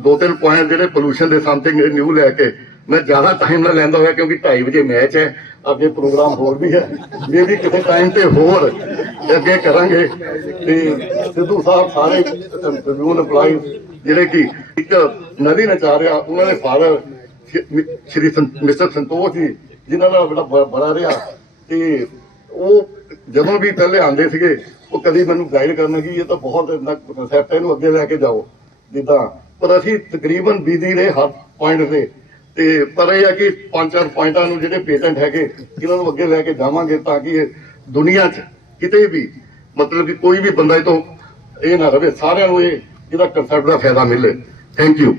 ਦੋ ਤਿੰਨ ਪੁਆਇੰਟ ਜਿਹੜੇ ਪੋਲੂਸ਼ਨ ਦੇ ਸਮਥਿੰਗ ਨਿਊ ਲੈ ਕੇ ਮੈਂ ਜ਼ਿਆਦਾ ਟਾਈਮ ਨਾ ਲੈਂਦਾ ਹੋਇਆ ਕਿਉਂਕਿ 2:30 ਵਜੇ ਮੈਚ ਹੈ, ਅੱਗੇ ਪ੍ਰੋਗਰਾਮ ਹੋਰ ਵੀ ਹੈ, ਇਹ ਵੀ ਕਿਸੇ ਟਾਈਮ ਤੇ ਹੋਰ ਅੱਗੇ ਕਰਾਂਗੇ। ਤੇ ਸਿੱਧੂ ਸਾਹਿਬ ਸਾਰੇ ਟ੍ਰਿਬਿਊਨ ਅਪਲਾਈ ਜਿਹੜੇ ਕਿ ਇੱਕ ਨਦੀ ਨਚਾਰਿਆ ਉਹਨਾਂ ਦੇ ਫਾਦਰ ਸ਼੍ਰੀ ਮਿਸਟਰ ਸੰਤੋਖ ਜੀ, ਜਿਨ੍ਹਾਂ ਦਾ ਬੜਾ ਬੜਾ ਰਿਹਾ। ਤੇ ਉਹ ਜਦੋਂ ਵੀ ਪਹਿਲੇ ਆਉਂਦੇ ਸੀਗੇ, ਉਹ ਕਦੀ ਮੈਨੂੰ ਗਾਈਡ ਕਰਨ ਕਿ ਇਹ ਤਾਂ ਬਹੁਤ ਕਨਸੈਪਟ ਹੈ, ਇਹਨੂੰ ਅੱਗੇ ਲੈ ਕੇ ਜਾਓ। ਜਿੱਦਾਂ, ਪਰ ਅਸੀਂ ਤਕਰੀਬਨ ਬੀਜੀ ਰਹੇ ਹਰ ਪੁਆਇੰਟ ਤੇ। ਤੇ ਪਰ ਇਹ ਹੈ ਕਿ ਪੰਜ ਚਾਰ ਪੁਆਇੰਟਾਂ ਨੂੰ ਜਿਹੜੇ ਪੇਟੈਂਟ ਹੈਗੇ, ਇਹਨਾਂ ਨੂੰ ਅੱਗੇ ਲੈ ਕੇ ਜਾਵਾਂਗੇ ਤਾਂ ਕਿ ਇਹ ਦੁਨੀਆ 'ਚ ਕਿਤੇ ਵੀ, ਮਤਲਬ ਕਿ ਕੋਈ ਵੀ ਬੰਦਾ ਇਹ ਤੋਂ ਇਹ ਨਾ ਰਵੇ। ਸਾਰਿਆਂ ਨੂੰ ਇਹ ਇਹਦਾ ਕਨਸੈਪਟ ਦਾ ਫਾਇਦਾ ਮਿਲੇ। Thank you